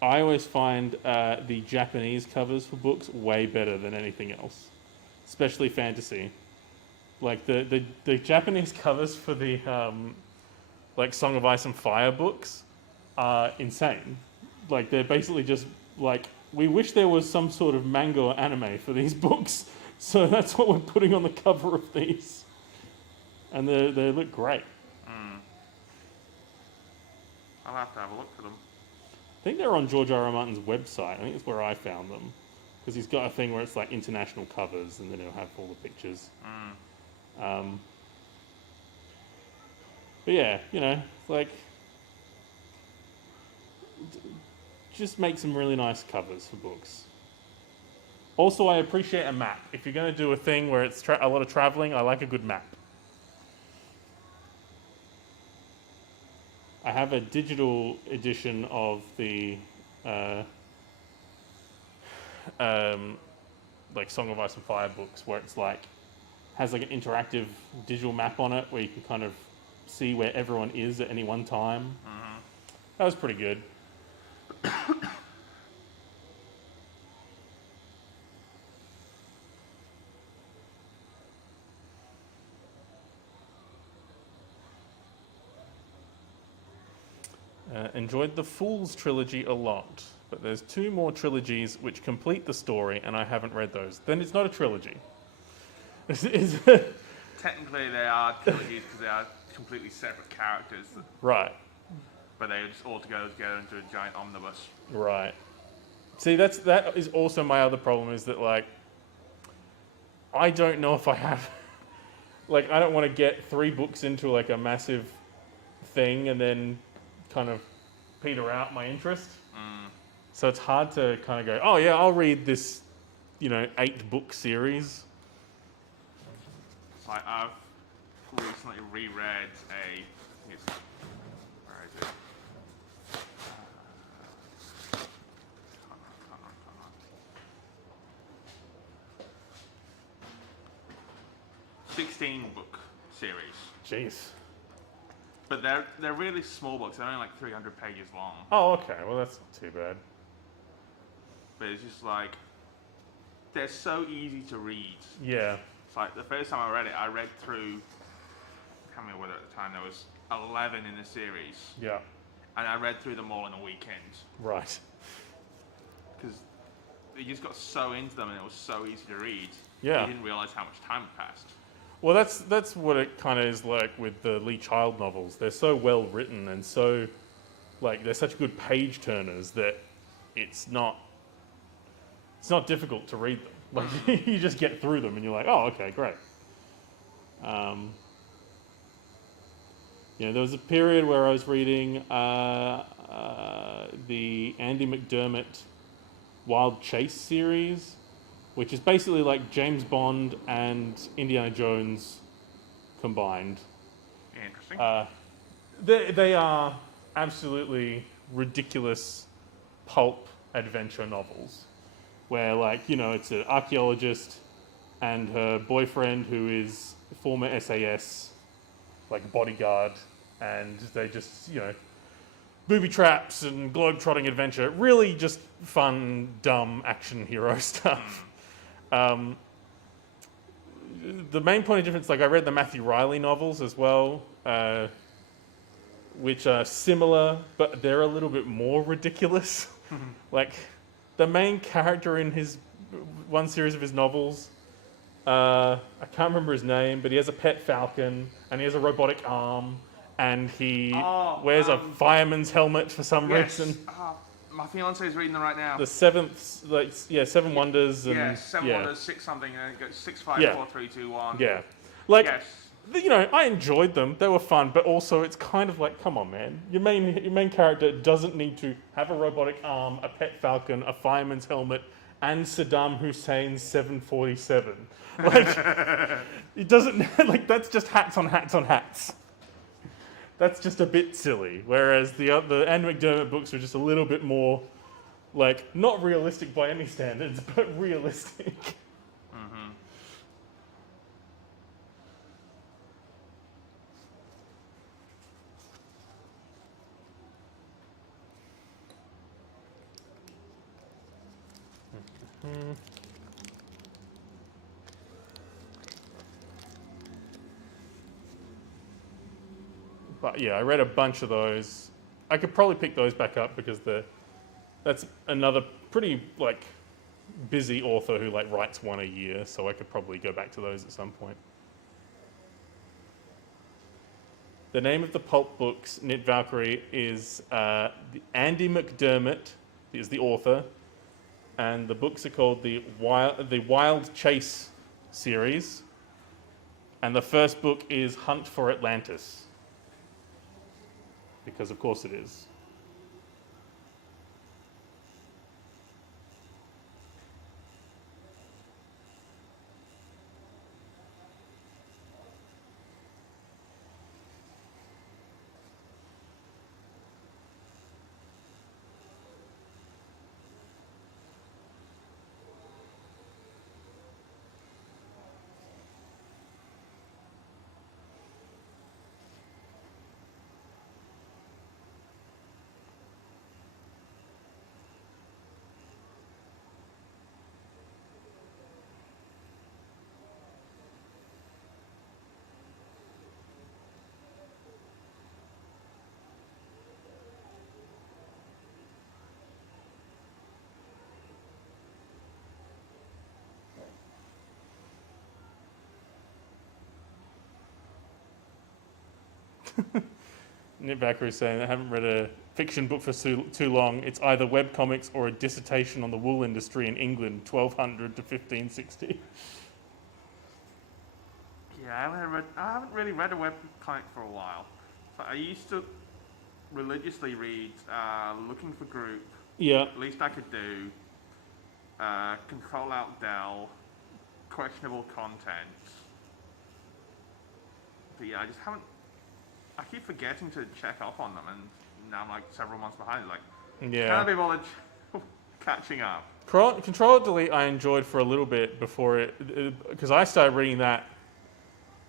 I always find the Japanese covers for books way better than anything else, especially fantasy. Like the Japanese covers for the like Song of Ice and Fire books are insane. Like they're basically just like we wish there was some sort of manga or anime for these books, so that's what we're putting on the cover of these, and they look great. I'll have to have a look for them. I think they're on George R. R. Martin's website. I think it's where I found them. Because he's got a thing where it's like international covers and then he'll have all the pictures. But yeah, you know, like, just make some really nice covers for books. Also, I appreciate a map. If you're going to do a thing where it's a lot of traveling, I like a good map. I have a digital edition of the like Song of Ice and Fire books where it's like has like an interactive digital map on it where you can kind of see where everyone is at any one time. That was pretty good. Enjoyed the Fools trilogy a lot, but there's 2 more trilogies which complete the story, and I haven't read those. Then it's not a trilogy. Technically, they are trilogies because they are completely separate characters, Right, but they just all together into a giant omnibus. right. See, that is also my other problem is that, like, I don't know if I have... Like, I don't want to get 3 books into, like, a massive thing and then kind of peter out my interest. So it's hard to kind of go, oh yeah, I'll read this, 8-book series. It's like I've recently reread a. I think it's, where is it? Come on. 16-book series. Jeez. But they're really small books. They're only like 300 pages long. Oh, okay. Well, that's not too bad. But it's just like they're so easy to read. Yeah. It's like the first time I read it, I read through. I can't remember whether at the time there was 11 in the series, Yeah. and I read through them all in a weekend Right. because you just got so into them and it was so easy to read. Yeah. You didn't realize how much time had passed. Well, that's what it kind of is like with the Lee Child novels. They're so well written and so, like, they're such good page turners that it's not difficult to read them. Like, you just get through them and you're like, oh, okay, great. There was a period where I was reading the Andy McDermott Wild Chase series, which is basically like James Bond and Indiana Jones combined. Interesting. They are absolutely ridiculous pulp adventure novels where, like, it's an archaeologist and her boyfriend who is former SAS, like, bodyguard, and they just, booby traps and globe-trotting adventure. Really just fun, dumb action hero stuff. The main point of difference, like, I read the Matthew Riley novels as well, which are similar, but they're a little bit more ridiculous. Like, the main character in his one series of his novels, I can't remember his name, but he has a pet falcon, and he has a robotic arm, and he wears a fireman's helmet for some reason. My fiance is reading them right now. The seventh, Seven Wonders. And, Seven Wonders, 6 something, and it goes 6, 5, 4, 3, 2, 1. Yeah. Like, Yes. I enjoyed them. They were fun, but also it's kind of like, come on, man. Your main character doesn't need to have a robotic arm, a pet falcon, a fireman's helmet, and Saddam Hussein's 747. Like, it doesn't, like, that's just hats on hats on hats. That's just a bit silly. Whereas the Anne McDermott books were just a little bit more, like, not realistic by any standards, but realistic. Mm-hmm. But yeah, I read a bunch of those. I could probably pick those back up because that's another pretty, like, busy author who, like, writes one a year, so I could probably go back to those at some point. The name of the pulp books, Knit Valkyrie, is Andy McDermott is the author, and the books are called the Wild Chase series, and the first book is Hunt for Atlantis. Because of course it is. Knit Valkyrie is saying, I haven't read a fiction book for too long. It's either webcomics or a dissertation on the wool industry in England, 1200 to 1560. Yeah, I haven't really read a webcomic for a while. But I used to religiously read Looking for Group. Yeah. Least I Could Do. Control Alt Del. Questionable Content. But yeah, I just haven't. I keep forgetting to check up on them, and now I'm like several months behind. Like, Yeah. can I be bothered catching up? Control Delete I enjoyed for a little bit before it, because I started reading that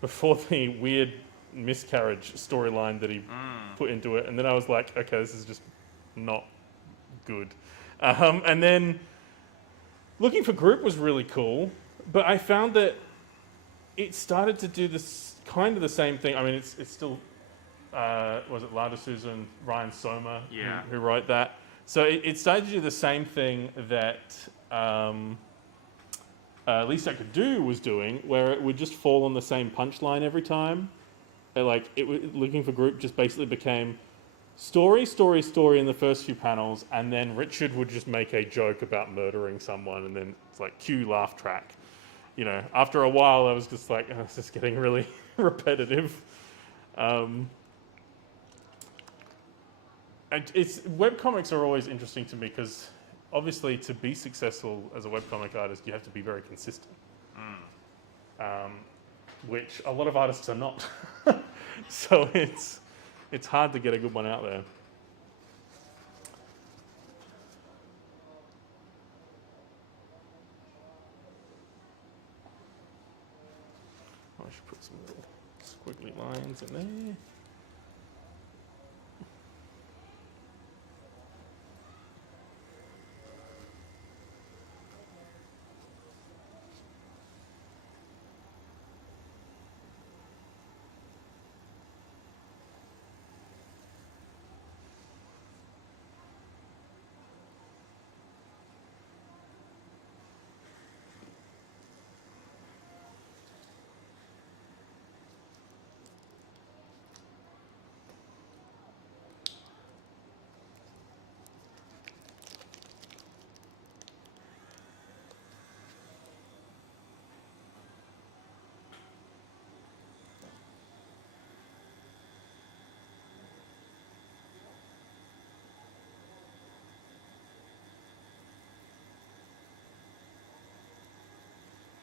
before the weird miscarriage storyline that he put into it, and then I was like, okay, this is just not good. And then Looking for Group was really cool, but I found that it started to do this kind of the same thing. I mean, it's still was it Lada Souza and Ryan Soma who wrote that. So it started to do the same thing that Least I Could Do was doing, where it would just fall on the same punchline every time. Looking for Group just basically became story in the first few panels, and then Richard would just make a joke about murdering someone, and then it's like cue laugh track. You know, after a while, I was just like, oh, this is getting really repetitive. And webcomics are always interesting to me because obviously to be successful as a webcomic artist, you have to be very consistent. Which a lot of artists are not. So it's hard to get a good one out there. I should put some little squiggly lines in there.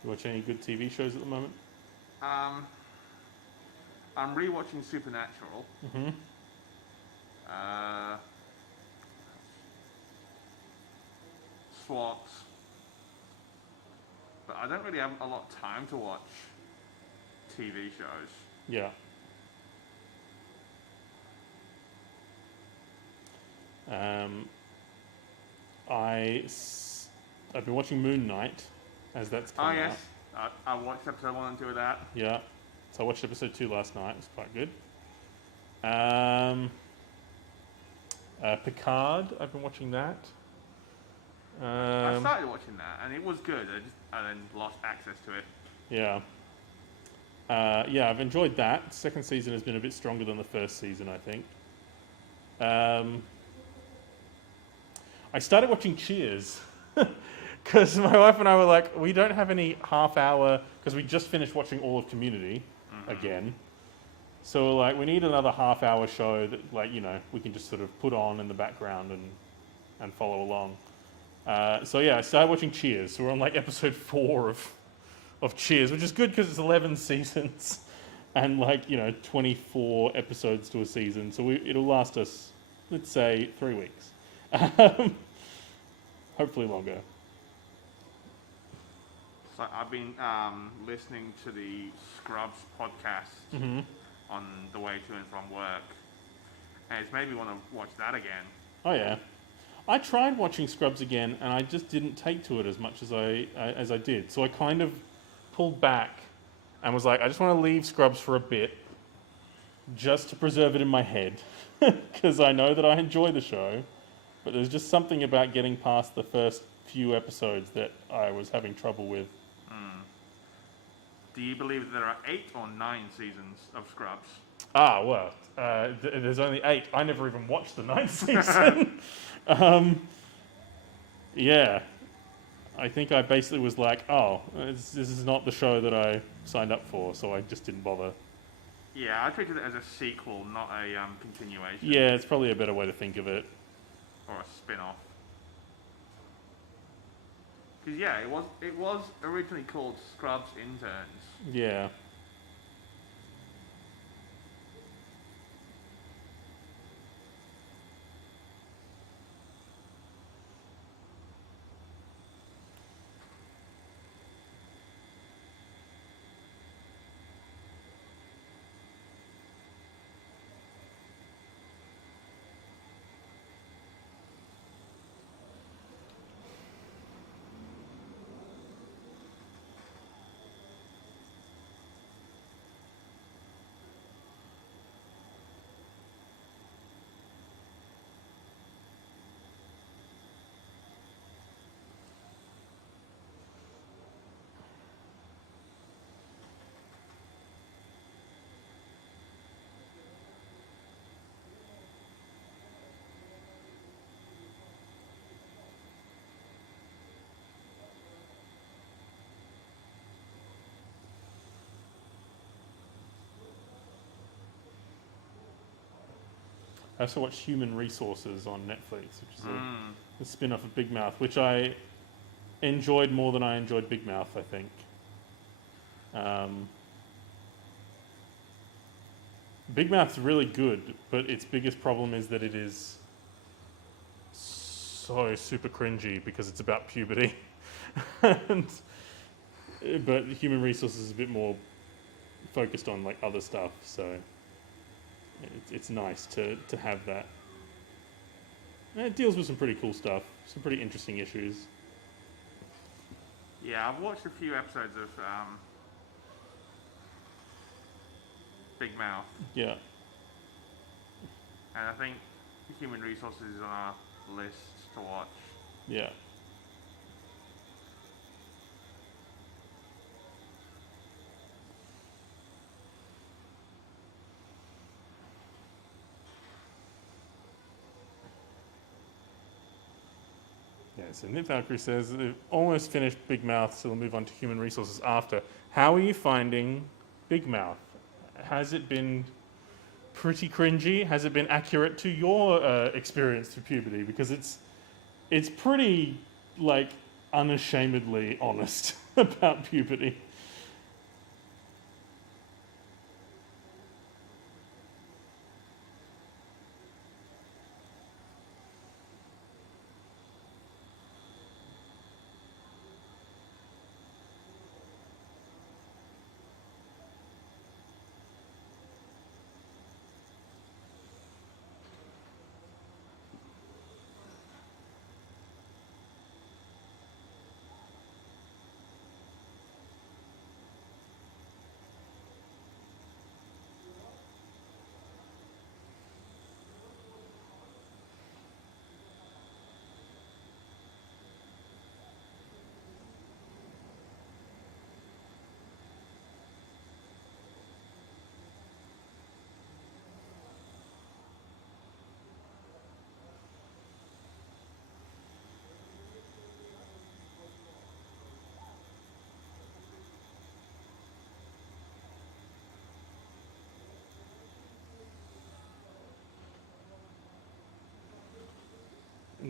You watch any good TV shows at the moment? I'm rewatching Supernatural. Mm-hmm. SWAT. But I don't really have a lot of time to watch TV shows. Yeah. I've been watching Moon Knight as that's come out. I watched episode 1 and 2 of that. Yeah. So I watched episode 2 last night. It was quite good. Picard, I've been watching that. I started watching that and it was good. I then lost access to it. Yeah. I've enjoyed that. Second season has been a bit stronger than the first season, I think. I started watching Cheers because my wife and I were like, we don't have any half hour, because we just finished watching all of Community again. So we're like, we need another half hour show that, like, you know, we can just sort of put on in the background and follow along. I started watching Cheers. So we're on like episode 4 of Cheers, which is good because it's 11 seasons and 24 episodes to a season. So it'll last us, let's say, 3 weeks. Hopefully longer. So I've been listening to the Scrubs podcast on the way to and from work, and it's made me want to watch that again. Oh yeah, I tried watching Scrubs again, and I just didn't take to it as much as I did. So I kind of pulled back and was like, I just want to leave Scrubs for a bit, just to preserve it in my head, because I know that I enjoy the show. But there's just something about getting past the first few episodes that I was having trouble with. Do you believe that there are 8 or 9 seasons of Scrubs? There's only 8. I never even watched the 9th season. I think I basically was like, this is not the show that I signed up for, so I just didn't bother. Yeah, I treated it as a sequel, not a continuation. Yeah, it's probably a better way to think of it. Or a spin-off. Because it was originally called Scrubs Interns. Yeah. I also watched Human Resources on Netflix, which is a spin-off of Big Mouth, which I enjoyed more than I enjoyed Big Mouth, I think. Big Mouth's really good, but its biggest problem is that it is so super cringy because it's about puberty. and, but Human Resources is a bit more focused on like other stuff, so it's nice to have that. And it deals with some pretty cool stuff, some pretty interesting issues. Yeah, I've watched a few episodes of Big Mouth, Yeah. and I think Human Resources is on our list to watch. Yeah. Yeah, so Nip Valkyrie says they've almost finished Big Mouth, so they'll move on to Human Resources after. How are you finding Big Mouth? Has it been pretty cringy? Has it been accurate to your experience through puberty? Because it's pretty like unashamedly honest about puberty.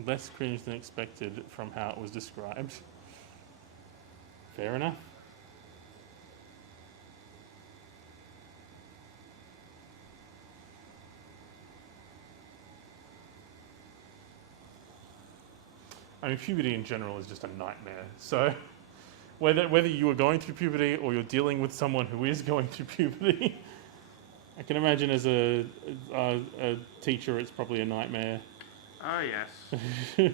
Less cringe than expected from how it was described. Fair enough. I mean, puberty in general is just a nightmare. So, whether you are going through puberty or you're dealing with someone who is going through puberty, I can imagine as a teacher, it's probably a nightmare. Oh yes.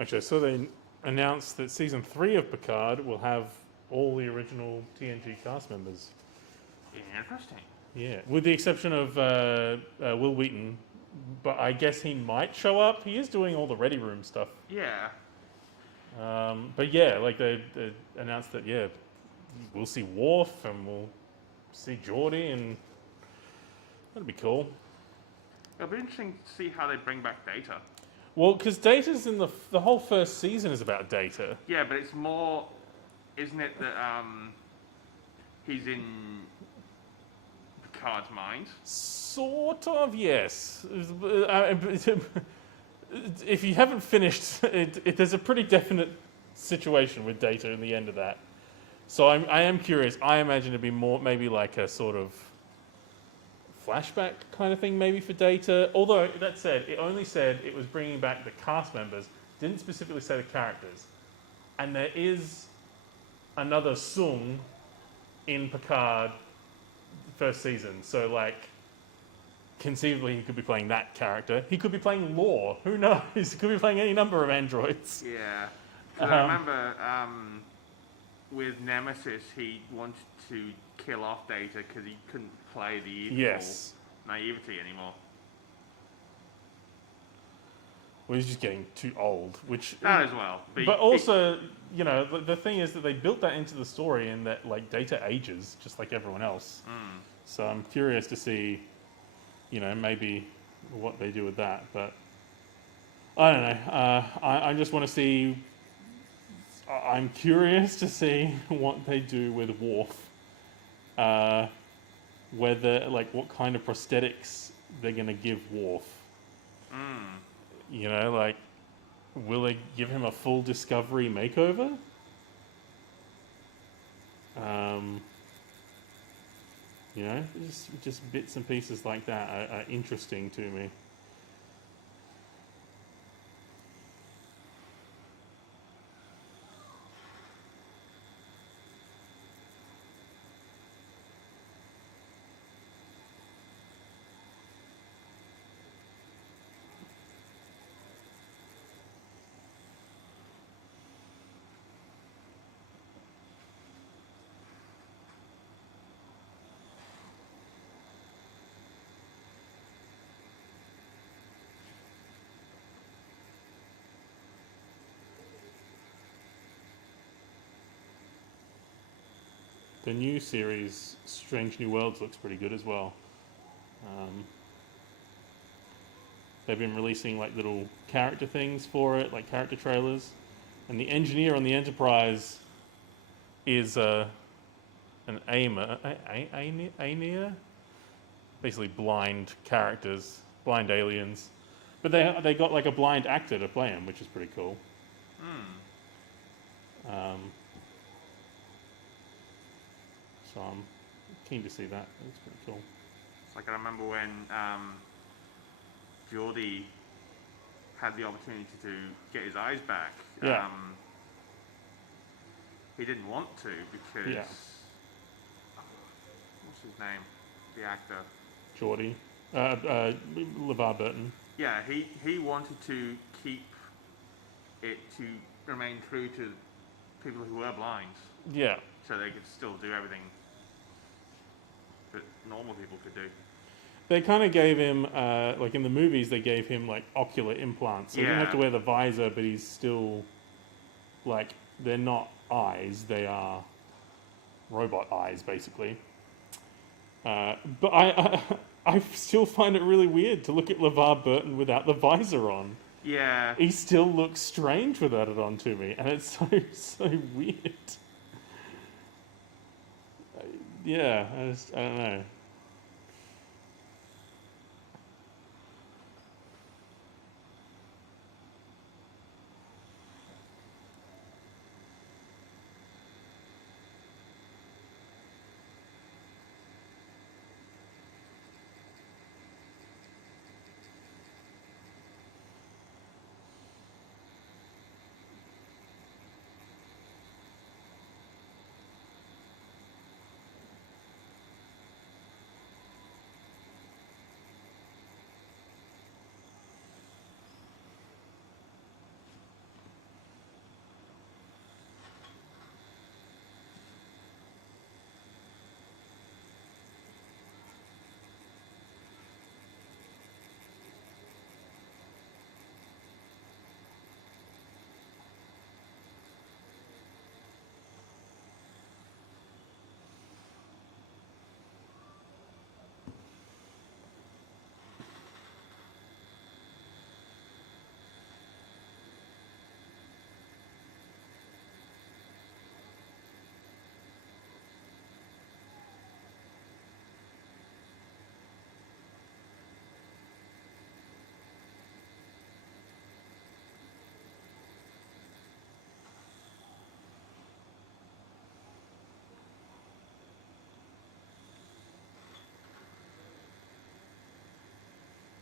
Actually, so they announced that season 3 of Picard will have all the original TNG cast members. Interesting. Yeah, with the exception of Will Wheaton, but I guess he might show up. He is doing all the Ready Room stuff. Yeah. But yeah, like they announced that we'll see Worf and we'll see Geordi, and that'd be cool. It'll be interesting to see how they bring back Data. Well, because Data's in the whole first season is about Data. Yeah, but it's more, isn't it that he's in Picard's mind? Sort of, yes. If you haven't finished, there's a pretty definite situation with Data in the end of that. So I am curious. I imagine it'd be more maybe like a sort of flashback kind of thing maybe for Data. Although, that said, it only said it was bringing back the cast members. Didn't specifically say the characters. And there is another Sung in Picard first season. So, like, conceivably he could be playing that character. He could be playing Lore. Who knows? He could be playing any number of androids. Yeah. Because I remember with Nemesis, he wanted to kill off Data because he couldn't play the evil naivety anymore. Well, he's just getting too old, which... That as well. But also, you know, the thing is that they built that into the story in that, like, Data ages just like everyone else. So I'm curious to see, you know, maybe what they do with that. But I don't know. I just want to see... I'm curious to see what they do with Worf. Whether, like, what kind of prosthetics they're going to give Worf. You know, like, will they give him a full Discovery makeover? You know, just bits and pieces like that are interesting to me. The new series, Strange New Worlds, looks pretty good as well. They've been releasing like little character things for it, like character trailers. And the engineer on the Enterprise is an aimer, Aeneer? Basically blind characters, blind aliens. But they got like a blind actor to play him, which is pretty cool. So I'm keen to see that. It's pretty cool. It's like I remember when Geordi had the opportunity to get his eyes back. Yeah. He didn't want to because... Yeah. What's his name? The actor. Geordi. LeVar Burton. Yeah, he wanted to keep it to remain true to people who were blind. Yeah. So they could still do everything that normal people could do. They kind of gave him, like in the movies, they gave him like ocular implants. So he didn't have to wear the visor, but he's still, like, they're not eyes, they are robot eyes, basically. But I still find it really weird to look at LeVar Burton without the visor on. Yeah. He still looks strange without it on to me, and it's so weird. Yeah, I don't know.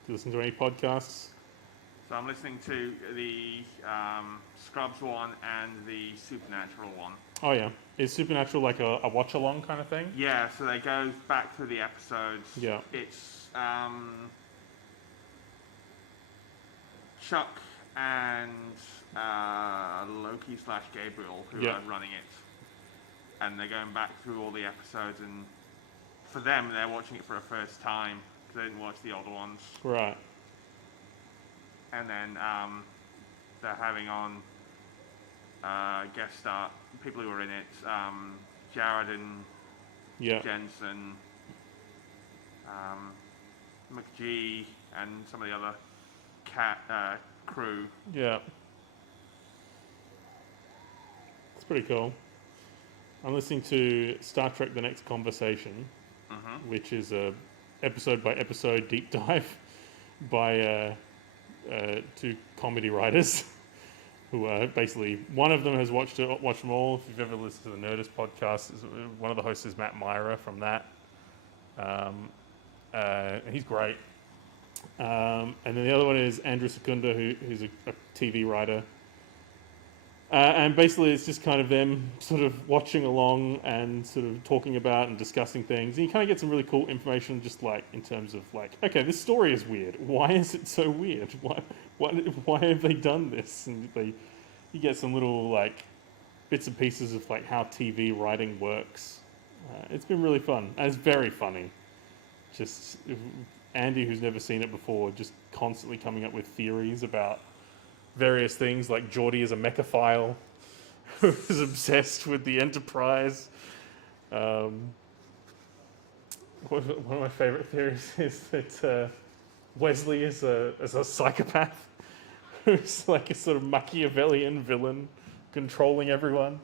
Do you listen to any podcasts? So I'm listening to the Scrubs one and the Supernatural one. Oh yeah, is Supernatural like a watch along kind of thing? Yeah, so they go back through the episodes. Yeah. It's Chuck and Loki / Gabriel who Yeah. are running it, and they're going back through all the episodes. And for them, they're watching it for a first time because they didn't watch the older ones. Right. And then they're having on guest star people who are in it, Jared and Yeah. Jensen, McGee, and some of the other crew. Yeah. It's pretty cool. I'm listening to Star Trek: The Next Conversation, which is a episode by episode deep dive by two comedy writers who are basically, one of them has watched them all. If you've ever listened to the Nerdist podcast, one of the hosts is Matt Myra from that. And he's great. And then the other one is Andrew Secunda, who's a TV writer. And basically it's just kind of them sort of watching along and sort of talking about and discussing things. And you kind of get some really cool information just like in terms of like, okay, this story is weird. Why is it so weird? Why have they done this? And you get some little like bits and pieces of like how TV writing works. It's been really fun. And it's very funny. Just Andy, who's never seen it before, just constantly coming up with theories about various things, like Geordie is a mechaphile who is obsessed with the Enterprise. One of my favourite theories is that Wesley is a psychopath who's like a sort of Machiavellian villain controlling everyone.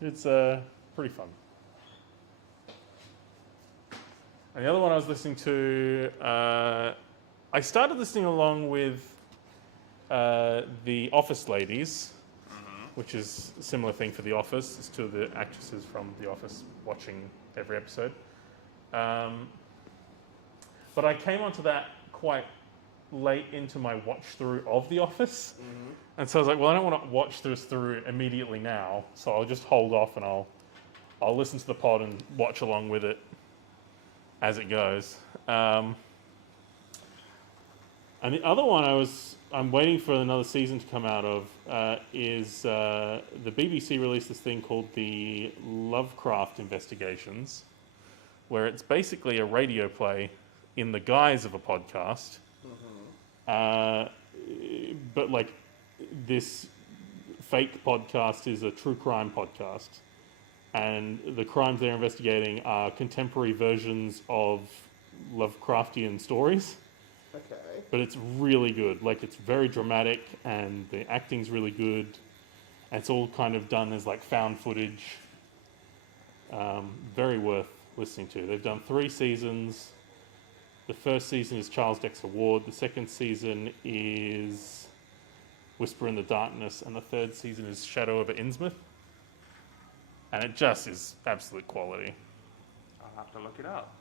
It's pretty fun. And the other one I was listening to, I started listening along with The Office Ladies, which is a similar thing for The Office. It's two of the actresses from The Office watching every episode. But I came onto that quite late into my watch through of The Office. And so I was like, well, I don't want to watch this through immediately now, so I'll just hold off and I'll listen to the pod and watch along with it as it goes. And the other one I'm waiting for another season to come out of is the BBC released this thing called the Lovecraft Investigations, where it's basically a radio play in the guise of a podcast. But like this fake podcast is a true crime podcast. And the crimes they're investigating are contemporary versions of Lovecraftian stories. Okay. But it's really good. Like, it's very dramatic and the acting's really good. And it's all kind of done as like found footage. Very worth listening to. They've done 3 seasons. The first season is Charles Dexter Ward. The second season is Whisper in the Darkness. And the third season is Shadow over Innsmouth. And it just is absolute quality. I'll have to look it up.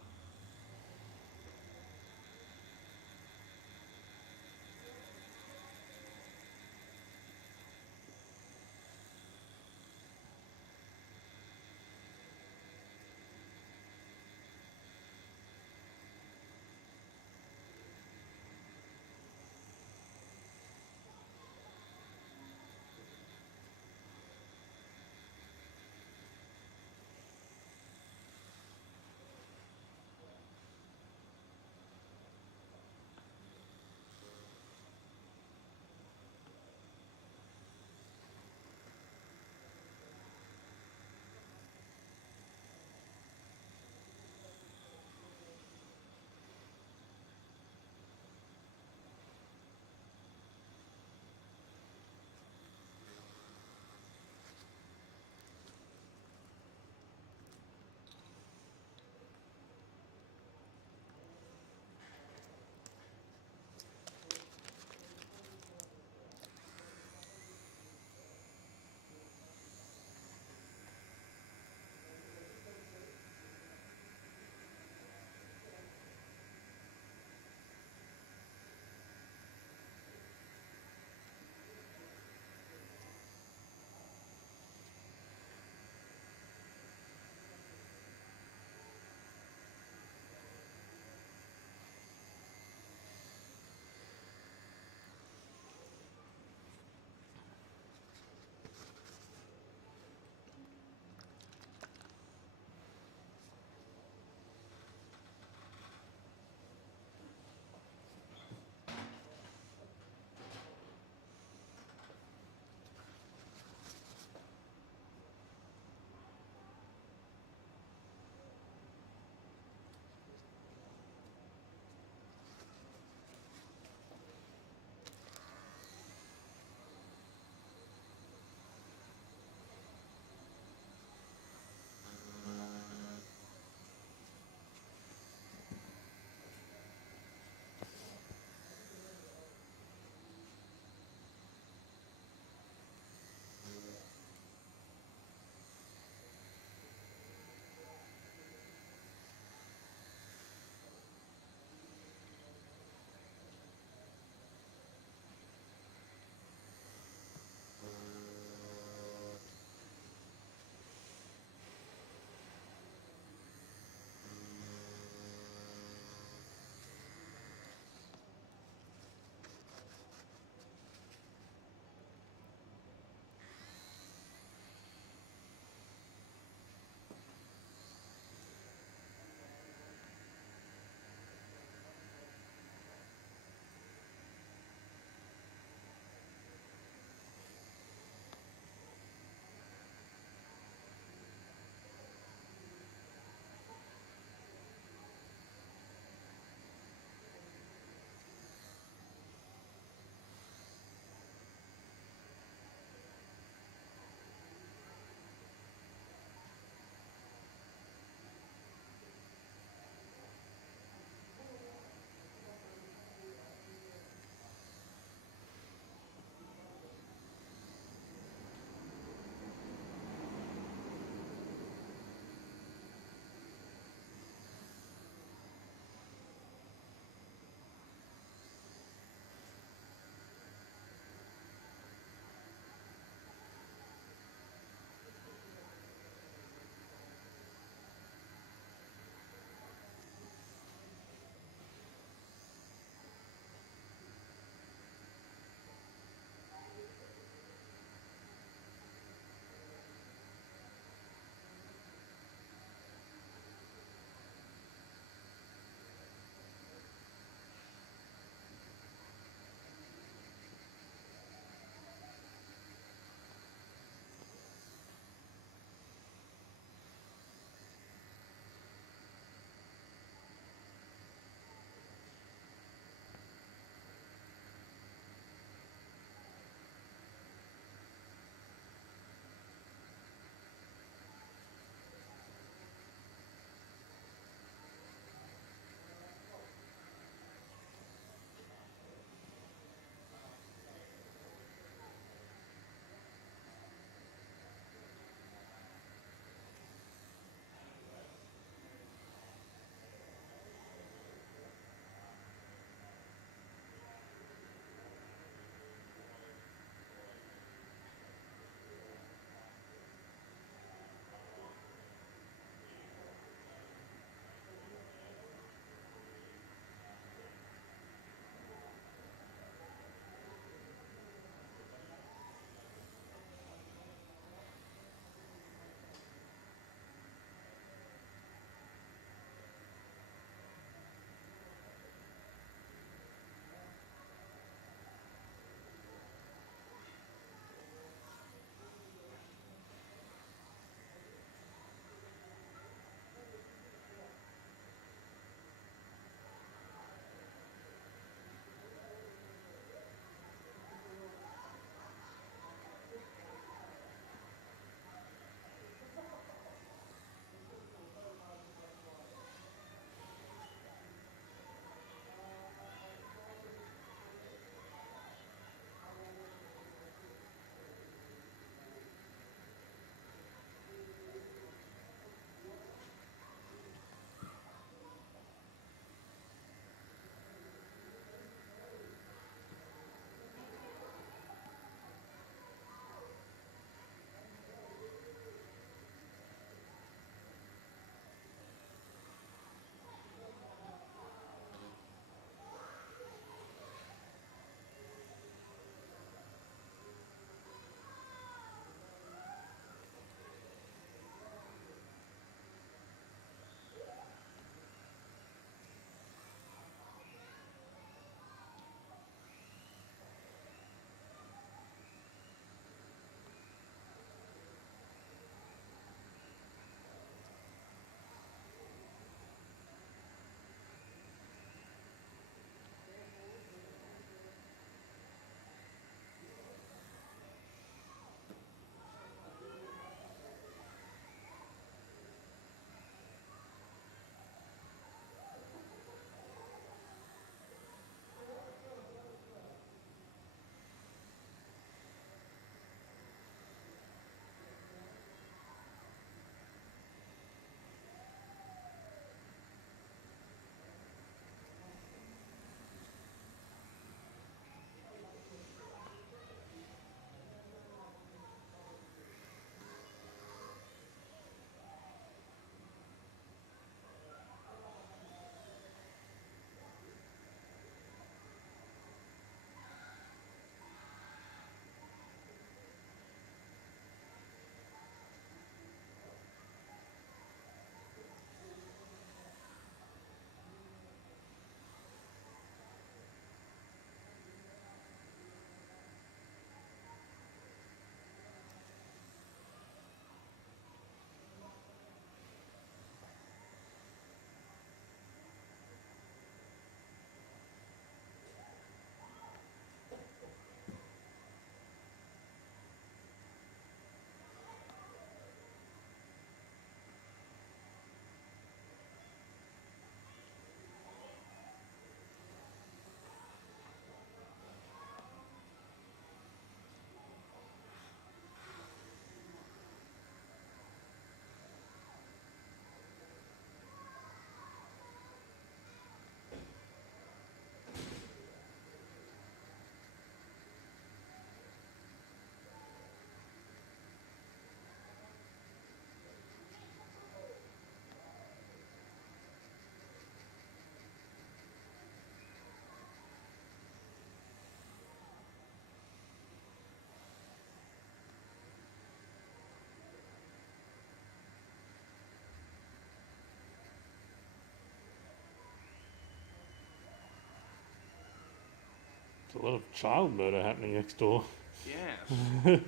a lot of child murder happening next door. Yes.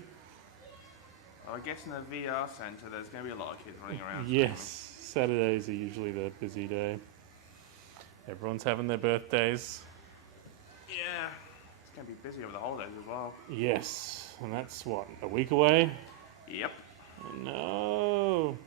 Well, I guess in the VR centre, there's going to be a lot of kids running around. Yes, Saturdays are usually the busy day. Everyone's having their birthdays. Yeah. It's going to be busy over the holidays as well. Yes, and that's what, a week away? Yep. Oh, no.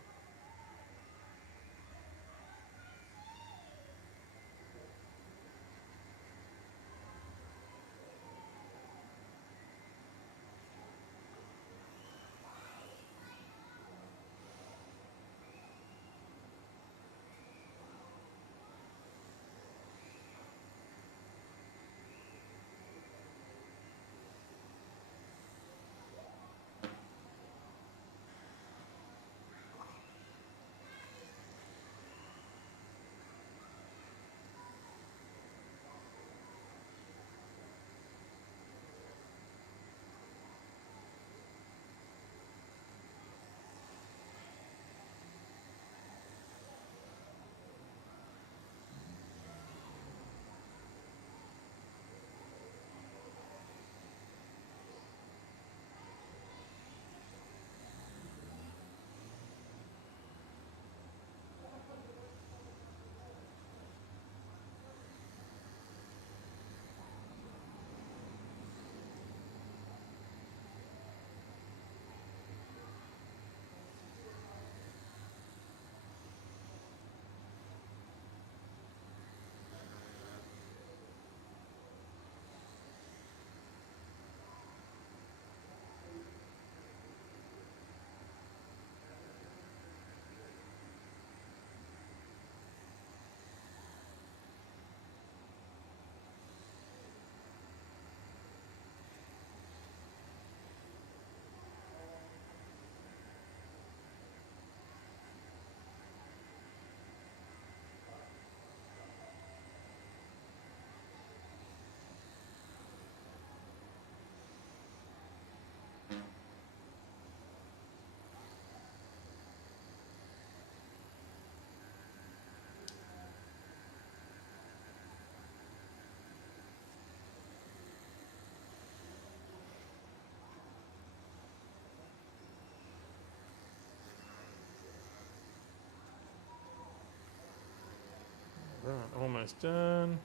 Right, almost done.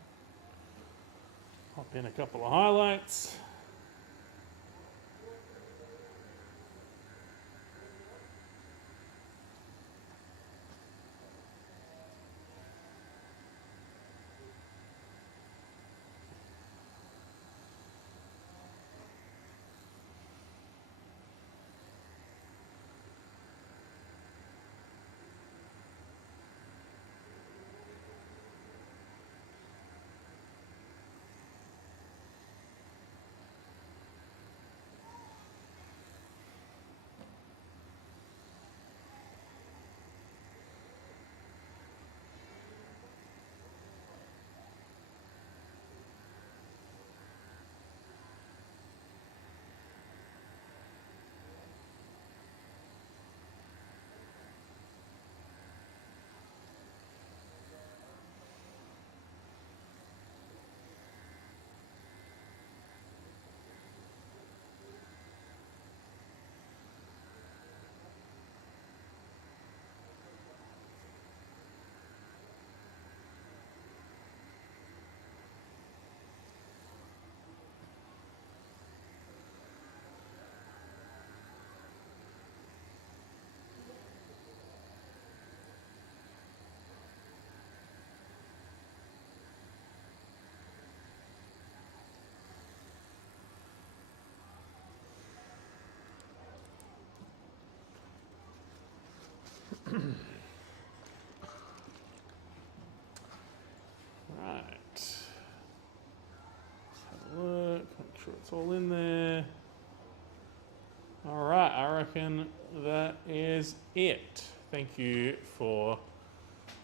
Pop in a couple of highlights. Right. Let's have a look, make sure it's all in there. All right, I reckon that is it. Thank you for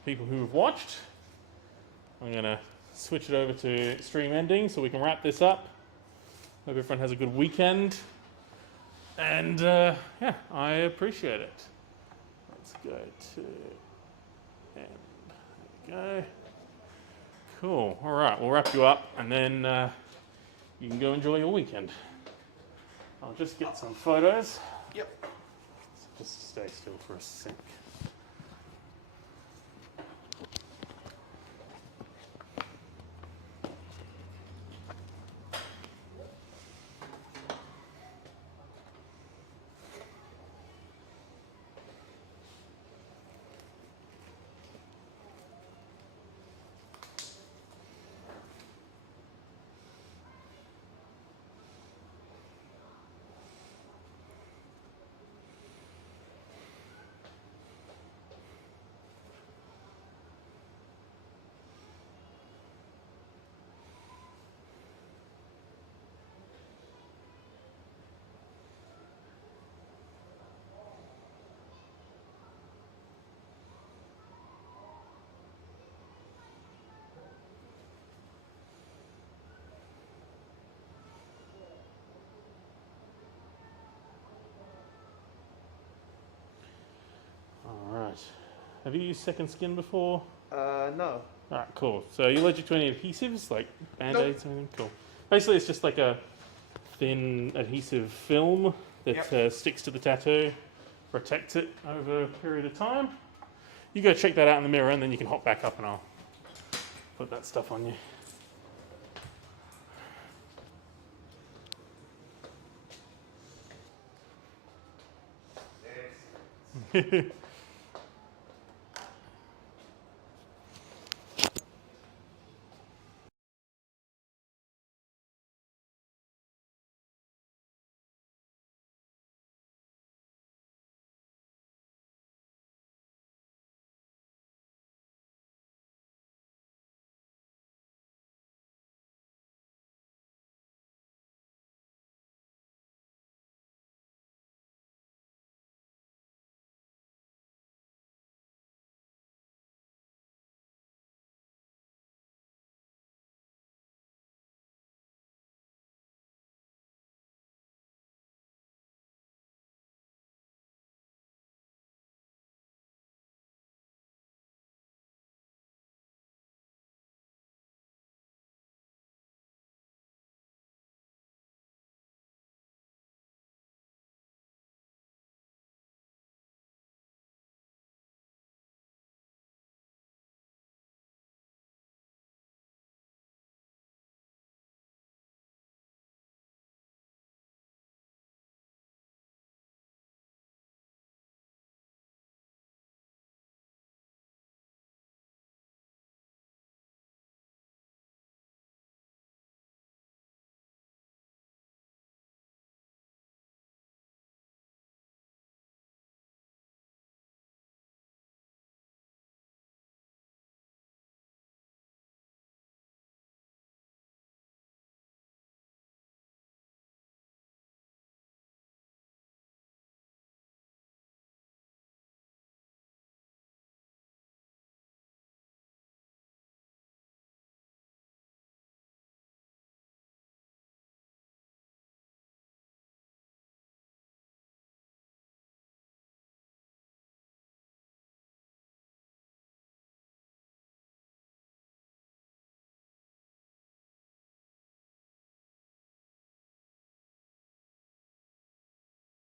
people who have watched. I'm going to switch it over to stream ending so we can wrap this up. Hope everyone has a good weekend. And yeah, I appreciate it. Let's go to end. There we go. Cool. All right, we'll wrap you up and then you can go enjoy your weekend. I'll just get some photos. Yep. Just stay still for a sec. Alright. Have you used Second Skin before? No. Alright, cool. So are you allergic to any adhesives, like band-aids or anything? Cool. Basically, it's just like a thin adhesive film that sticks to the tattoo, protects it over a period of time. You go check that out in the mirror and then you can hop back up and I'll put that stuff on you.